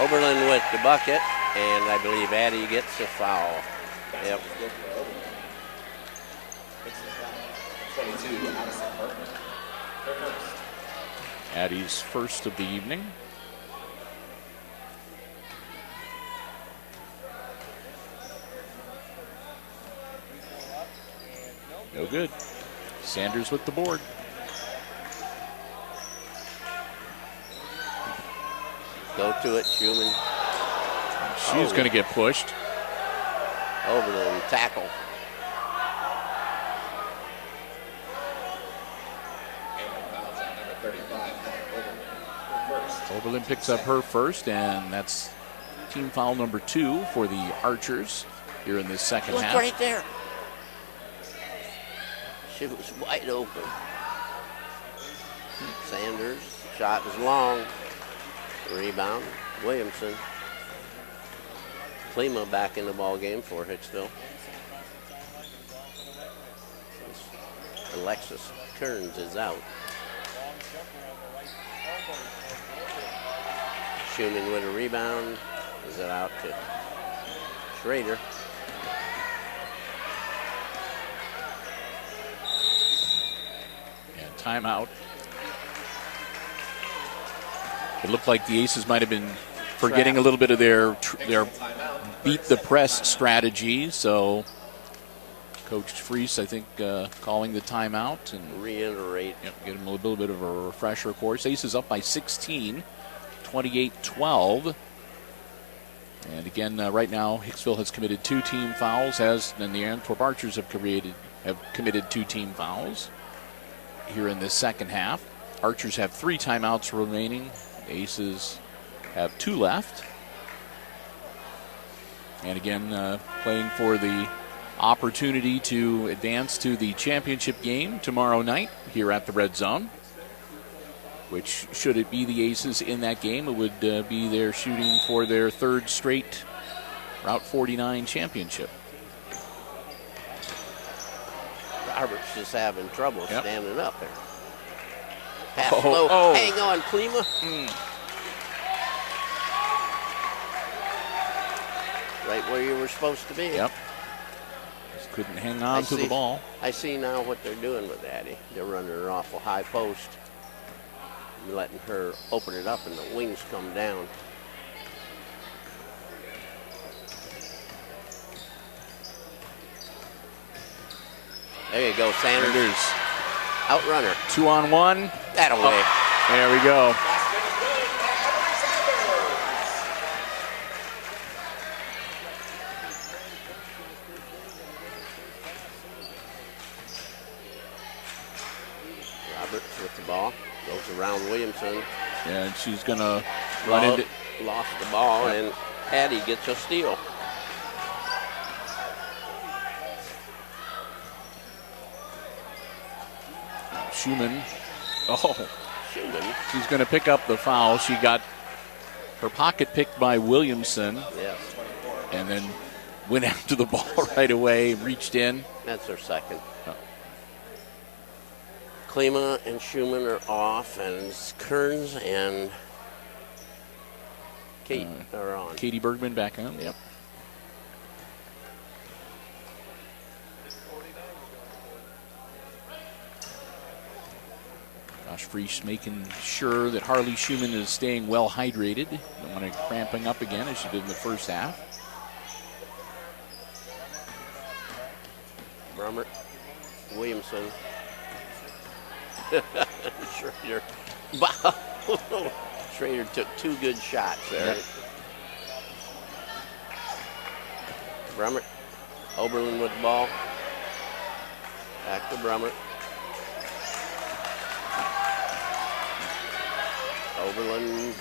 Oberlin with the bucket, and I believe Addie gets a foul. Yep. 22, Addison Bergman. Her first. Addie's first of the evening. No good. Sanders with the board. Go to it, Schumann. She's going to get pushed. Oberlin tackle. Fouls on number 35, Oberlin. Her first. Oberlin picks up her first, and that's team foul number 2 for the Archers here in this second Look half. right there. She was wide open. Sanders, shot is long. Rebound, Williamson. Klima back in the ball game for Hicksville. Alexis Kearns is out. Schumann with a rebound. Is it out to Schrader? And timeout. It looked like the Aces might have been forgetting a little bit of their beat the press strategy. So Coach Freese, I think, calling the timeout and Reiterate. get him a little bit of a refresher course. Aces up by 16, 28-12. And again, right now, Hicksville has committed 2 team fouls, and the Antwerp Archers have committed 2 team fouls here in this second half. Archers have 3 timeouts remaining. Aces have 2 left. And again, playing for the opportunity to advance to the championship game tomorrow night here at the Red Zone, which, should it be the Aces in that game, it would be their shooting for their 3rd straight Route 49 championship. Roberts just having trouble Yep. standing up there. Pass Oh, low. oh. Hang on, Klima. Right where you were supposed to be. Yep. Just couldn't hang on to the ball. I see now what they're doing with Addie. They're running her off a high post, and letting her open it up, and the wings come down. There you go, Sanders. Outrunner. 2-on-1. That away. There we go. Robert with the ball. Goes around Williamson. And she's going to run into... Lost the ball, and Addie gets a steal. Schumann. Oh, Schumann. she's going to pick up the foul. She got her pocket picked by Williamson. Yes. And then went after the ball right away, reached in. That's her second. Oh. Klima and Schumann are off, and Kearns and Kate are on. Katie Bergman back on. Yep. Josh Freese making sure that Harley Schumann is staying well hydrated. Don't want to cramping up again as she did in the first half. Brummert, Williamson. Schrader. Wow. Schrader took two good shots there. Yep. Brummert. Oberlin with the ball. Back to Brummert. Oberlin.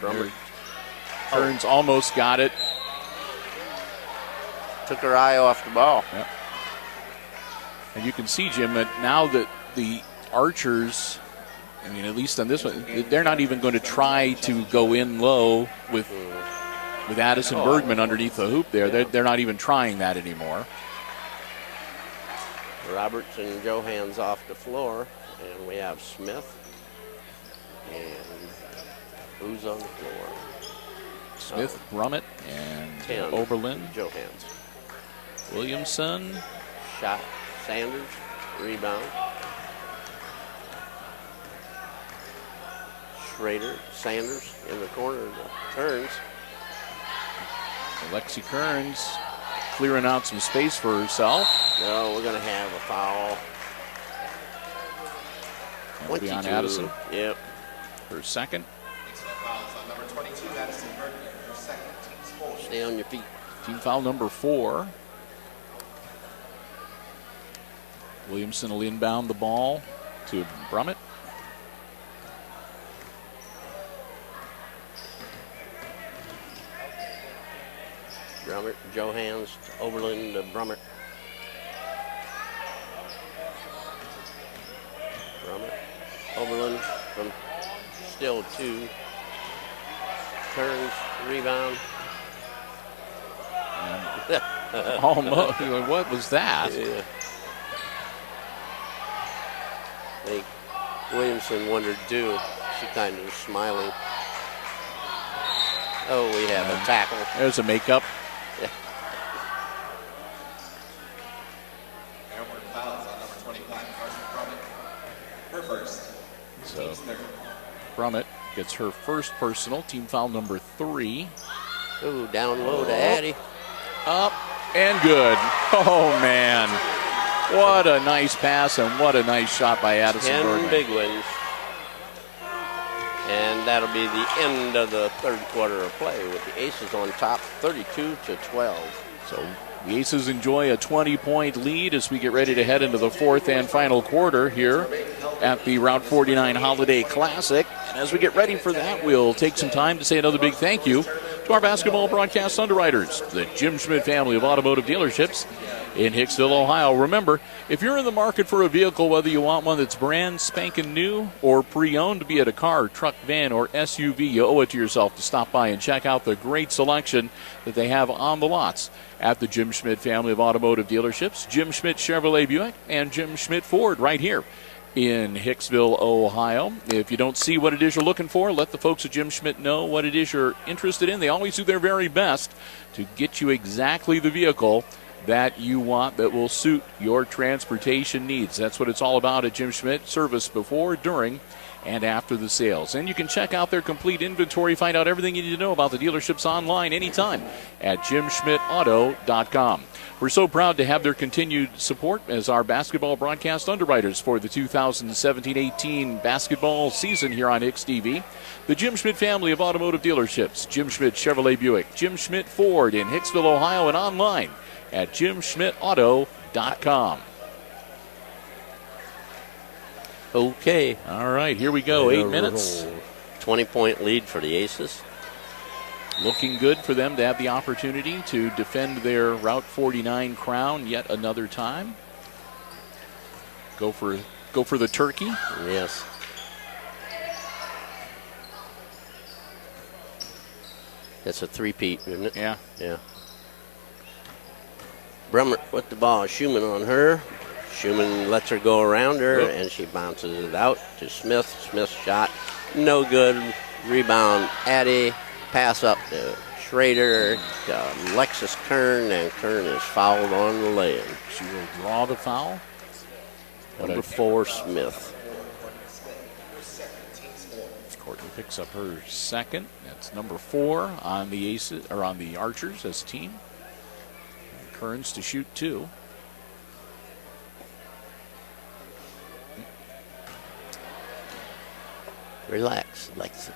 Brummert. Kearns almost got it. Took her eye off the ball. Yep. And you can see, Jim, that now that the Archers, I mean, at least on this one, they're not even going to try to go in low with Addison Bergman underneath the hoop there. They're not even trying that anymore. Roberts and Johans off the floor, and we have Smith. And who's on the floor? Smith, Brummett, and Oberlin. Johans. Williamson. Shot. Sanders. Rebound. Schrader. Sanders in the corner. Turns. Alexi Kearns clearing out some space for herself. No, we're going to have a foul. That'll be on Addison. Yep. Her second. Number 22, Addison Bergman, her second, team's fourth. Stay on your feet. Team foul number 4. Williamson will inbound the ball to Brummett. Brummett, Johans, Oberlin to Brummett. Brummett, Oberlin from still 2. Turns, rebound. Almost. What was that? Yeah. I think Williamson wondered too. She kind of was smiling. Oh, we have a tackle. There's a makeup. Antwerp fouls on number 25, Carson Brummett. Her first. So Team's third. Brummett gets her first personal. Team foul number 3. Ooh, down low to Addie. Up and good. Oh, man. What a nice pass and what a nice shot by Addison 10 Bergman. big wins. And that'll be the end of the third quarter of play with the Aces on top 32-12. So the Aces enjoy a 20-point lead as we get ready to head into the fourth and final quarter here at the Route 49 Holiday Classic. And as we get ready for that, we'll take some time to say another big thank you to our basketball broadcast underwriters, the Jim Schmidt family of automotive dealerships in Hicksville, Ohio. Remember, if you're in the market for a vehicle, whether you want one that's brand spanking new or pre-owned, be it a car, truck, van, or SUV, you owe it to yourself to stop by and check out the great selection that they have on the lots at the Jim Schmidt family of automotive dealerships, Jim Schmidt Chevrolet Buick and Jim Schmidt Ford right here in Hicksville, Ohio. If you don't see what it is you're looking for, let the folks at Jim Schmidt know what it is you're interested in. They always do their very best to get you exactly the vehicle that you want that will suit your transportation needs. That's what it's all about at Jim Schmidt. Service before, during, and after the sales. And you can check out their complete inventory, find out everything you need to know about the dealerships online anytime at jimschmidtauto.com. We're so proud to have their continued support as our basketball broadcast underwriters for the 2017-18 basketball season here on HIX-TV. The Jim Schmidt family of automotive dealerships, Jim Schmidt Chevrolet Buick, Jim Schmidt Ford in Hicksville, Ohio, and online at jimschmidtauto.com. Okay. All right, here we go. 8 minutes. 20-point lead for the Aces. Looking good for them to have the opportunity to defend their Route 49 crown yet another time. Go for the turkey. Yes. That's a three-peat, isn't it? Yeah. Yeah. Brummert with the ball. Schumann on her. Schumann lets her go around her, and she bounces it out to Smith. Smith's shot, no good. Rebound, Addie. Pass up to Schrader, to Alexis Kern, and Kern is fouled on the lay-in. She will draw the foul. Number 4, Smith. Courtney picks up her second. That's number 4 on the Aces or on the Archers as a team. And Kearns to shoot 2. Relax, Alexis.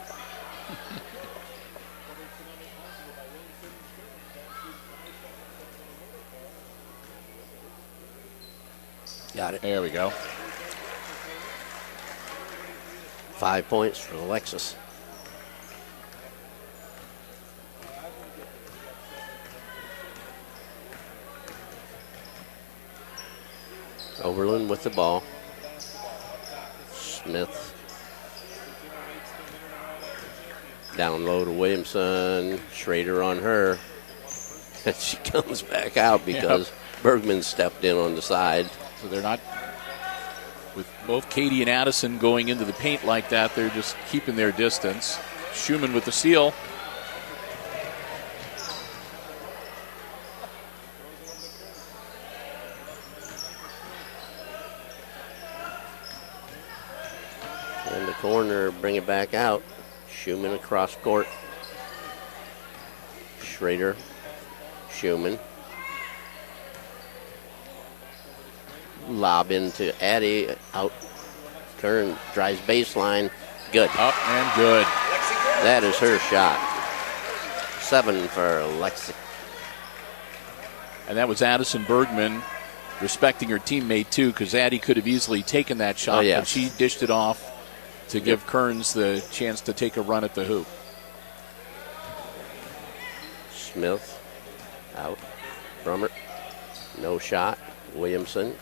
Got it. There we go. 5 points for Alexis. Oberlin with the ball. Smith. Down low to Williamson. Schrader on her. And she comes back out because Bergman stepped in on the side. So they're not, with both Katie and Addison going into the paint like that, they're just keeping their distance. Schumann with the steal. In the corner, bring it back out. Schumann across court. Schrader, Schumann. Lob into Addie, out. Kern drives baseline, good. Up and good. That is her shot. 7 for Lexi. And that was Addison Bergman respecting her teammate too, because Addie could have easily taken that shot, but she dished it off to give Kearns the chance to take a run at the hoop. Smith, out. Brummert, no shot. Williamson.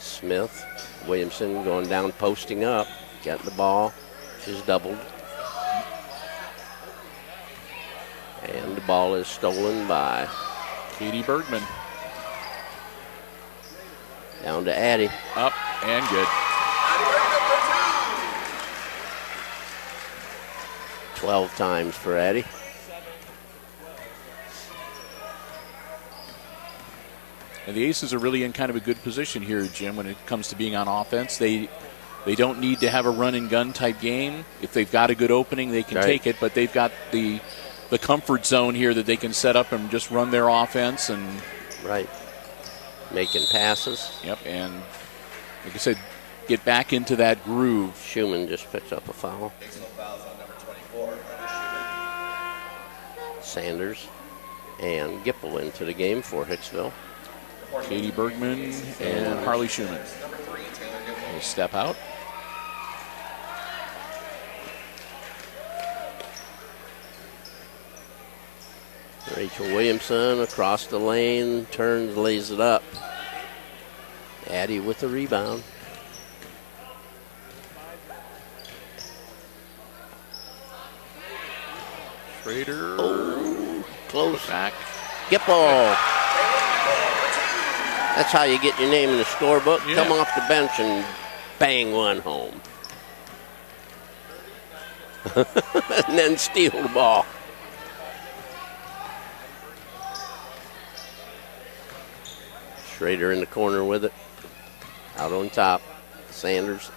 Smith, Williamson going down, posting up, getting the ball. She's doubled. And the ball is stolen by Katie Bergman. Down to Addie. Up and good. 12 times for Addie. And the Aces are really in kind of a good position here, Jim, when it comes to being on offense. They don't need to have a run and gun type game. If they've got a good opening, they can take it, but they've got the comfort zone here that they can set up and just run their offense and making passes. Yep, and like I said, get back into that groove. Schumann just picks up a foul. Sanders and Gipple into the game for Hicksville. Katie Bergman and Harley Schumann will step out. Rachel Williamson across the lane, turns, lays it up. Addie with the rebound. Schrader. Oh, close. Back. Gipple. That's how you get your name in the scorebook. Yeah. Come off the bench and bang one home. And then steal the ball. Schrader in the corner with it. Out on top. Sanders.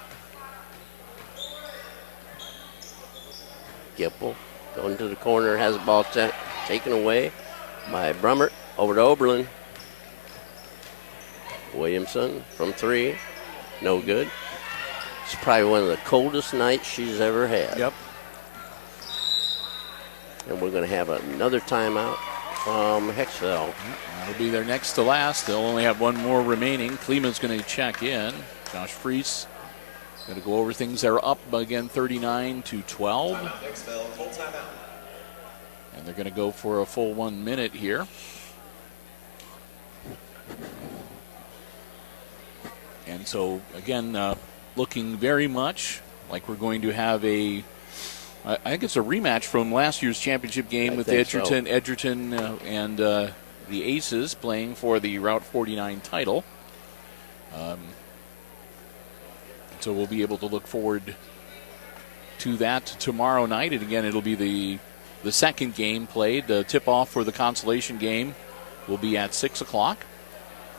Gipple going to the corner, has the ball taken away by Brummert. Over to Oberlin. Williamson from 3. No good. It's probably one of the coldest nights she's ever had. Yep. And we're going to have another timeout from Hicksville. That'll be their next to last. They'll only have one more remaining. Kleeman's going to check in. Josh Freese going to go over things. They're up again 39-12. And they're going to go for a full 1 minute here. And so, again, looking very much like we're going to have I think it's a rematch from last year's championship game with Edgerton and the Aces playing for the Route 49 title. So we'll be able to look forward to that tomorrow night. And again, it'll be the second game played. The tip-off for the consolation game will be at 6 o'clock.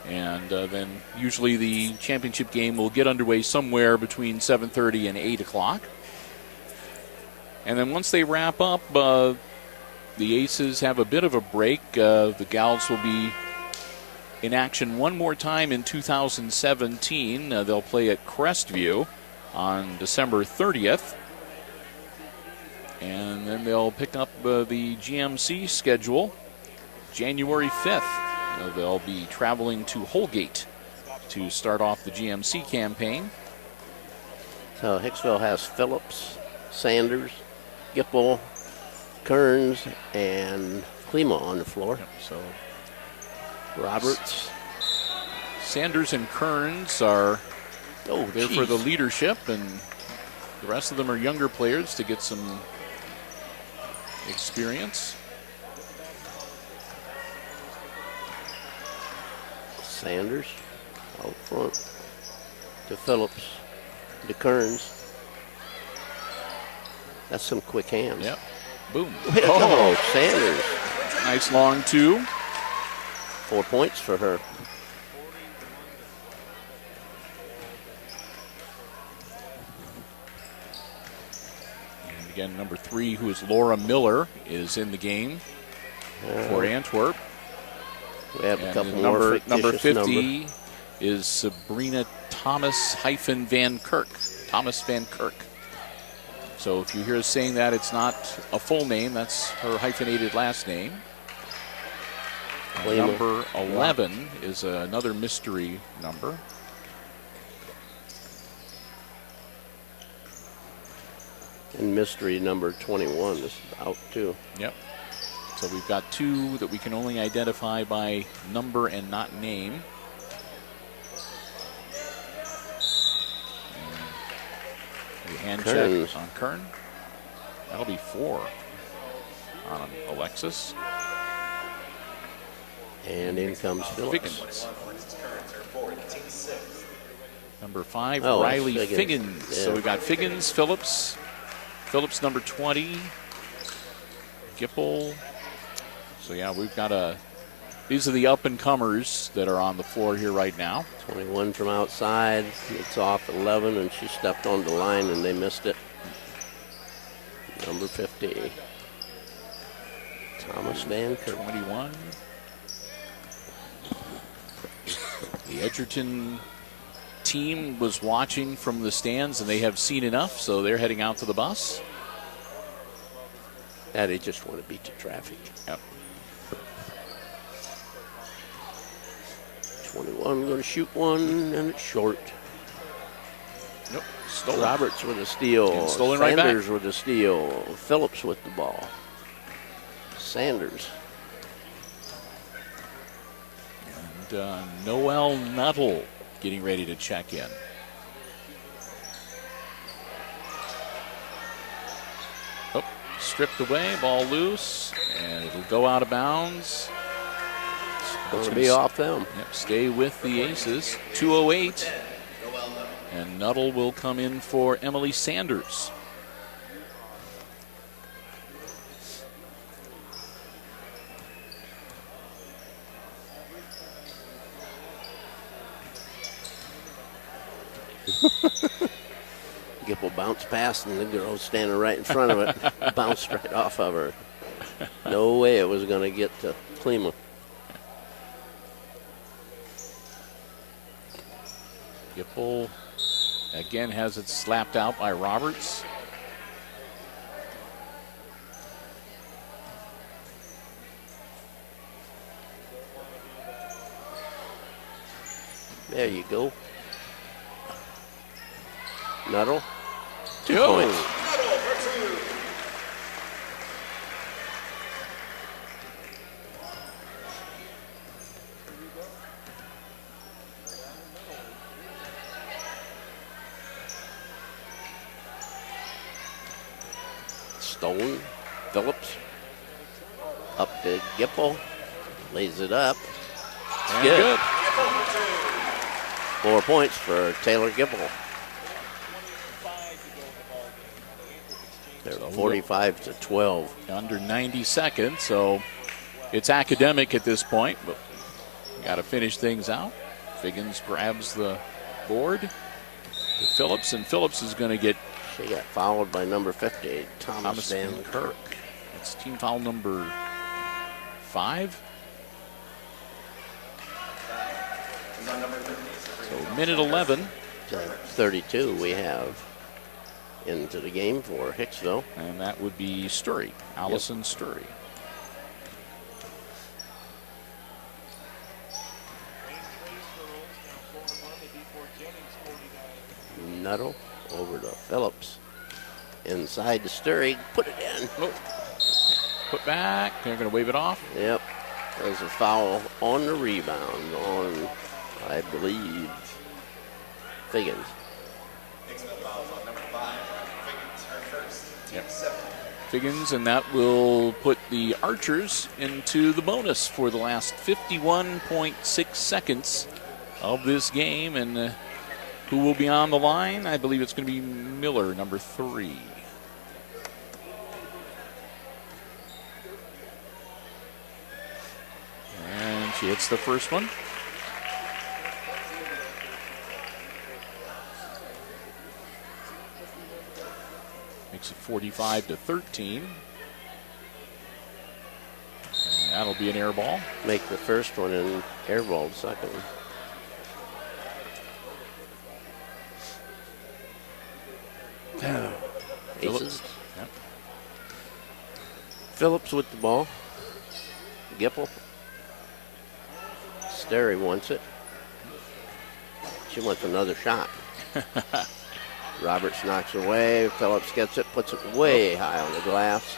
And then usually the championship game will get underway somewhere between 7:30 and 8 o'clock. And then once they wrap up, the Aces have a bit of a break. The Gals will be in action one more time in 2017. They'll play at Crestview on December 30th. And then they'll pick up the GMC schedule January 5th. They'll be traveling to Holgate to start off the GMC campaign. So Hicksville has Phillips, Sanders, Gipple, Kearns, and Klima on the floor. Yep. So Roberts. Sanders and Kearns are there for the leadership, and the rest of them are younger players to get some experience. Sanders out front to Phillips to Kearns. That's some quick hands. Yep. Boom. Oh, Sanders. Nice long two. 4 points for her. And again, number 3, who is Laura Miller, is in the game for Antwerp. We have a And couple number more 50 is Sabrina Thomas-Van Kirk. Thomas Van Kirk. So if you hear us saying that, it's not a full name. That's her hyphenated last name. And number 11 is another mystery number. And mystery number 21 is out too. Yep. So we've got 2 that we can only identify by number and not name. Hand Kearns. check on Kern. That'll be 4 on Alexis. And in comes Phillips. Figgins. Number 5, Oh, Riley Figgins. Figgins. Yeah. So we've got Figgins, Phillips. Phillips, number 20. Gipple. So yeah, we've got these are the up-and-comers that are on the floor here right now. 21 from outside. It's off 11, and she stepped on the line, and they missed it. Number 50. Thomas Van Kirk. 21. The Edgerton team was watching from the stands, and they have seen enough, so they're heading out to the bus. Yeah, they just want to beat the traffic. Yep. 21 going to shoot one, and it's short. Nope. Stolen. Roberts with a steal. And stolen right back. Sanders with a steal. Phillips with the ball. Sanders. And Noelle Nuttall getting ready to check in. Oh, stripped away, ball loose, and it'll go out of bounds. Going to be off them. Yep, stay with the Aces. 2:08. And Nuttall will come in for Emily Sanders. Gipple bounced past, and the girl standing right in front of it bounced right off of her. No way it was going to get to Klima. Gipple again has it slapped out by Roberts. There you go. Nuttall. 2 Go. points. Stone. Phillips. Up to Gipple. Lays it up. It's And good. good. 4 points for Taylor Gipple. They're 45 to 12. Under 90 seconds, so it's academic at this point, but we got to finish things out. Figgins grabs the board to Phillips, and Phillips is going to get She got fouled by number 50, Thomas Van Kirk. It's team foul number 5. So minute 11. 32 we have into the game for Hicksville. And that would be Sturry, Allison Sturry. Nuttall over to Phillips. Inside to Sturry. Put it in. Oh. Put back. They're going to wave it off. Yep. There's a foul on the rebound on, I believe, Figgins. Yep. Figgins, and that will put the Archers into the bonus for the last 51.6 seconds of this game. And who will be on the line? I believe it's going to be Miller, number 3. And she hits the first one. Makes it 45 to 13. And that'll be an air ball. Make the first one and airball the second. Phillips. Aces. Yep. Phillips with the ball. Gipple. Sterry wants it. She wants another shot. Roberts knocks away. Phillips gets it, puts it way high on the glass.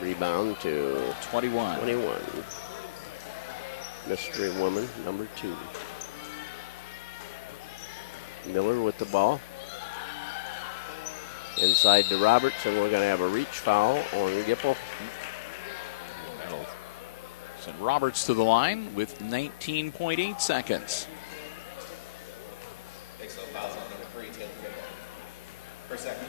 Rebound to 21. 21. Mystery woman, number 2. Miller with the ball. Inside to Roberts, and we're going to have a reach foul on Gipple. That'll send Roberts to the line with 19.8 seconds. Hicksville fouls on number 3, Taylor Gipple. Per second.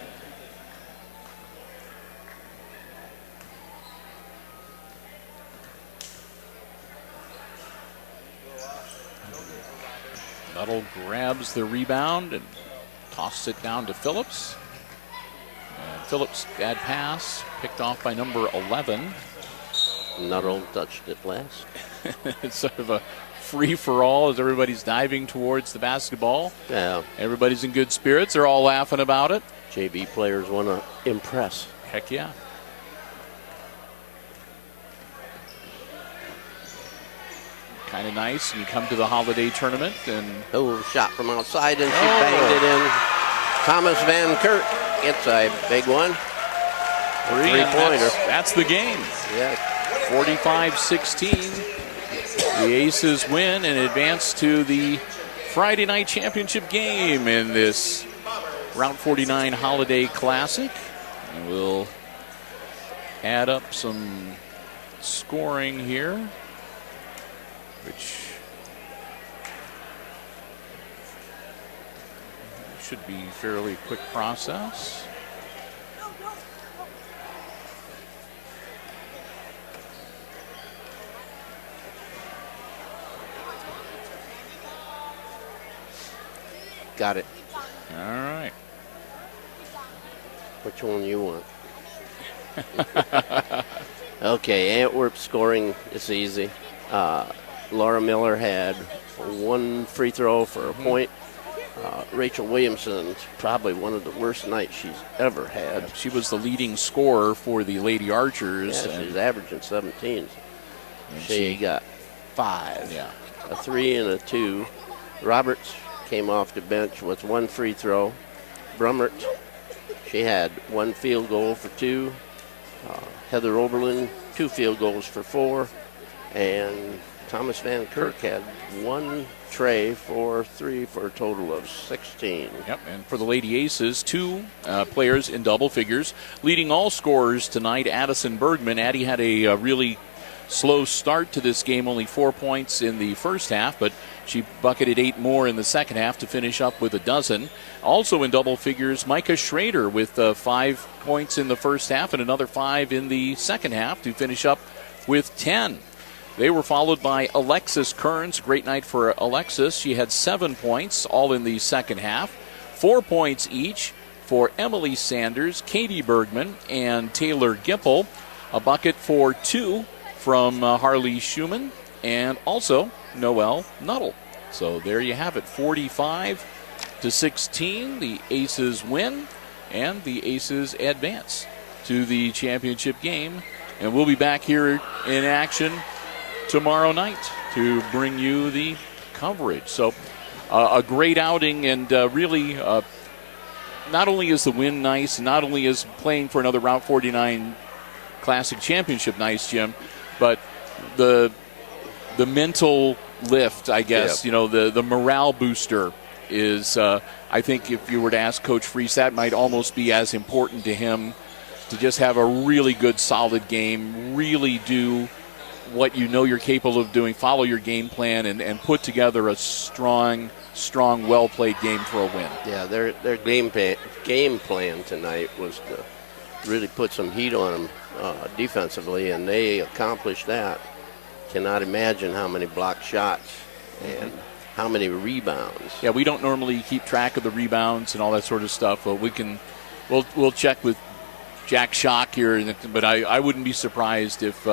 Nuttall grabs the rebound and tosses it down to Phillips. And Phillips, bad pass, picked off by number 11. Nuttall touched it last. It's sort of a free-for-all as everybody's diving towards the basketball. Yeah, Everybody's in good spirits. They're all laughing about it. JV players want to impress. Heck yeah. Kind of nice. You come to the holiday tournament and Oh, shot from outside, and she banged it in. Thomas Van Kirk gets a big one. Three-pointer. That's the game. Yeah. 45-16. The Aces win and advance to the Friday night championship game in this Route 49 Holiday Classic. And we'll add up some scoring here, which should be a fairly quick process. Got it. All right. Which one you want? Okay, Antwerp scoring is easy. Laura Miller had one free throw for a point. Rachel Williamson, probably one of the worst nights she's ever had. She was the leading scorer for the Lady Archers. Yeah, and she's averaging 17. She got 5. Yeah. A 3 and a 2. Roberts came off the bench with 1 free throw. Brummert, she had 1 field goal for 2. Heather Oberlin, 2 field goals for 4. And Thomas Van Kirk had 1 tray for 3 for a total of 16. Yep, and for the Lady Aces, 2 players in double figures. Leading all scorers tonight, Addison Bergman. Addie had a really slow start to this game, only 4 points in the first half, but she bucketed 8 more in the second half to finish up with a dozen. Also in double figures, Micah Schrader with 5 points in the first half and another 5 in the second half to finish up with 10. They were followed by Alexis Kearns. Great night for Alexis. She had 7 points, all in the second half. 4 points each for Emily Sanders, Katie Bergman, and Taylor Gipple. A bucket for 2 from Harley Schumann and also Noelle Nuttall. So there you have it, 45-16. The Aces win, and the Aces advance to the championship game. And we'll be back here in action tomorrow night to bring you the coverage. So a great outing, and really not only is the win nice, not only is playing for another Route 49 Classic Championship nice, Jim, but the mental lift, I guess, the morale booster is, I think if you were to ask Coach Freese, that might almost be as important to him, to just have a really good, solid game, really do what you know you're capable of doing, follow your game plan, and put together a strong, well-played game for a win. Yeah, their game plan tonight was to really put some heat on them defensively, and they accomplished that. Cannot imagine how many blocked shots and how many rebounds. Yeah, we don't normally keep track of the rebounds and all that sort of stuff, but we'll check with Jack Schock here, but I wouldn't be surprised if,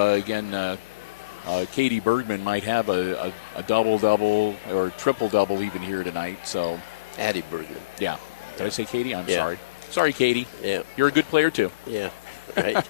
Katie Bergman might have a double-double or triple-double even here tonight. So, Addie Bergman. Yeah. Did I say Katie? I'm sorry. Sorry, Katie. Yeah. You're a good player, too. Yeah, right.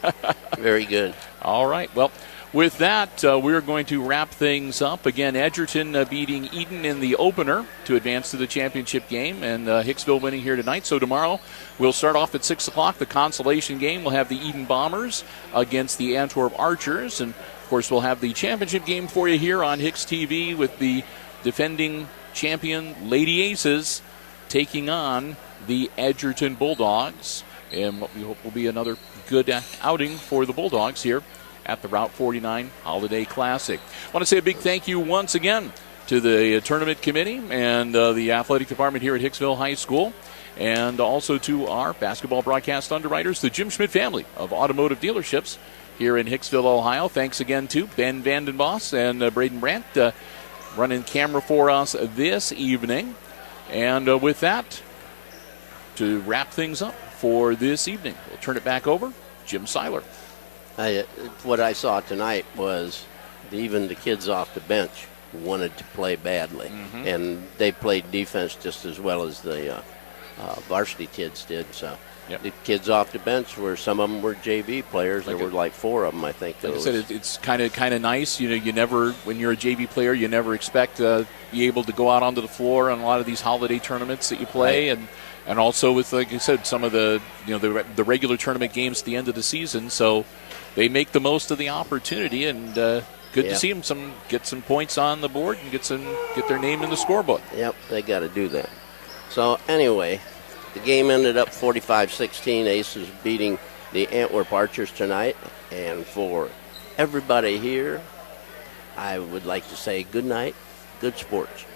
Very good. All right. Well, with that, we're going to wrap things up. Again, Edgerton beating Eden in the opener to advance to the championship game, and Hicksville winning here tonight. So tomorrow, we'll start off at 6 o'clock. The consolation game. We'll have the Eden Bombers against the Antwerp Archers, and of course, we'll have the championship game for you here on HIX-TV with the defending champion Lady Aces taking on the Edgerton Bulldogs. And what we hope will be another good outing for the Bulldogs here at the Route 49 Holiday Classic. I want to say a big thank you once again to the tournament committee and the athletic department here at Hicksville High School, and also to our basketball broadcast underwriters, the Jim Schmidt family of automotive dealerships here in Hicksville, Ohio. Thanks again to Ben Vandenboss and Braden Brandt running camera for us this evening. And with that, to wrap things up for this evening, we'll turn it back over Jim Seiler. What I saw tonight was even the kids off the bench wanted to play badly, and they played defense just as well as the varsity kids did. So the kids off the bench some of them were JV players. There were like 4 of them, I think. Like I said, it's kind of nice. You never, when you're a JV player, you never expect to be able to go out onto the floor on a lot of these holiday tournaments that you play, right. and also with, like I said, some of the the regular tournament games at the end of the season. So they make the most of the opportunity, and good to see them get some points on the board and get their name in the scorebook. Yep, they got to do that. So anyway, the game ended up 45-16. Aces beating the Antwerp Archers tonight. And for everybody here, I would like to say good night, good sports.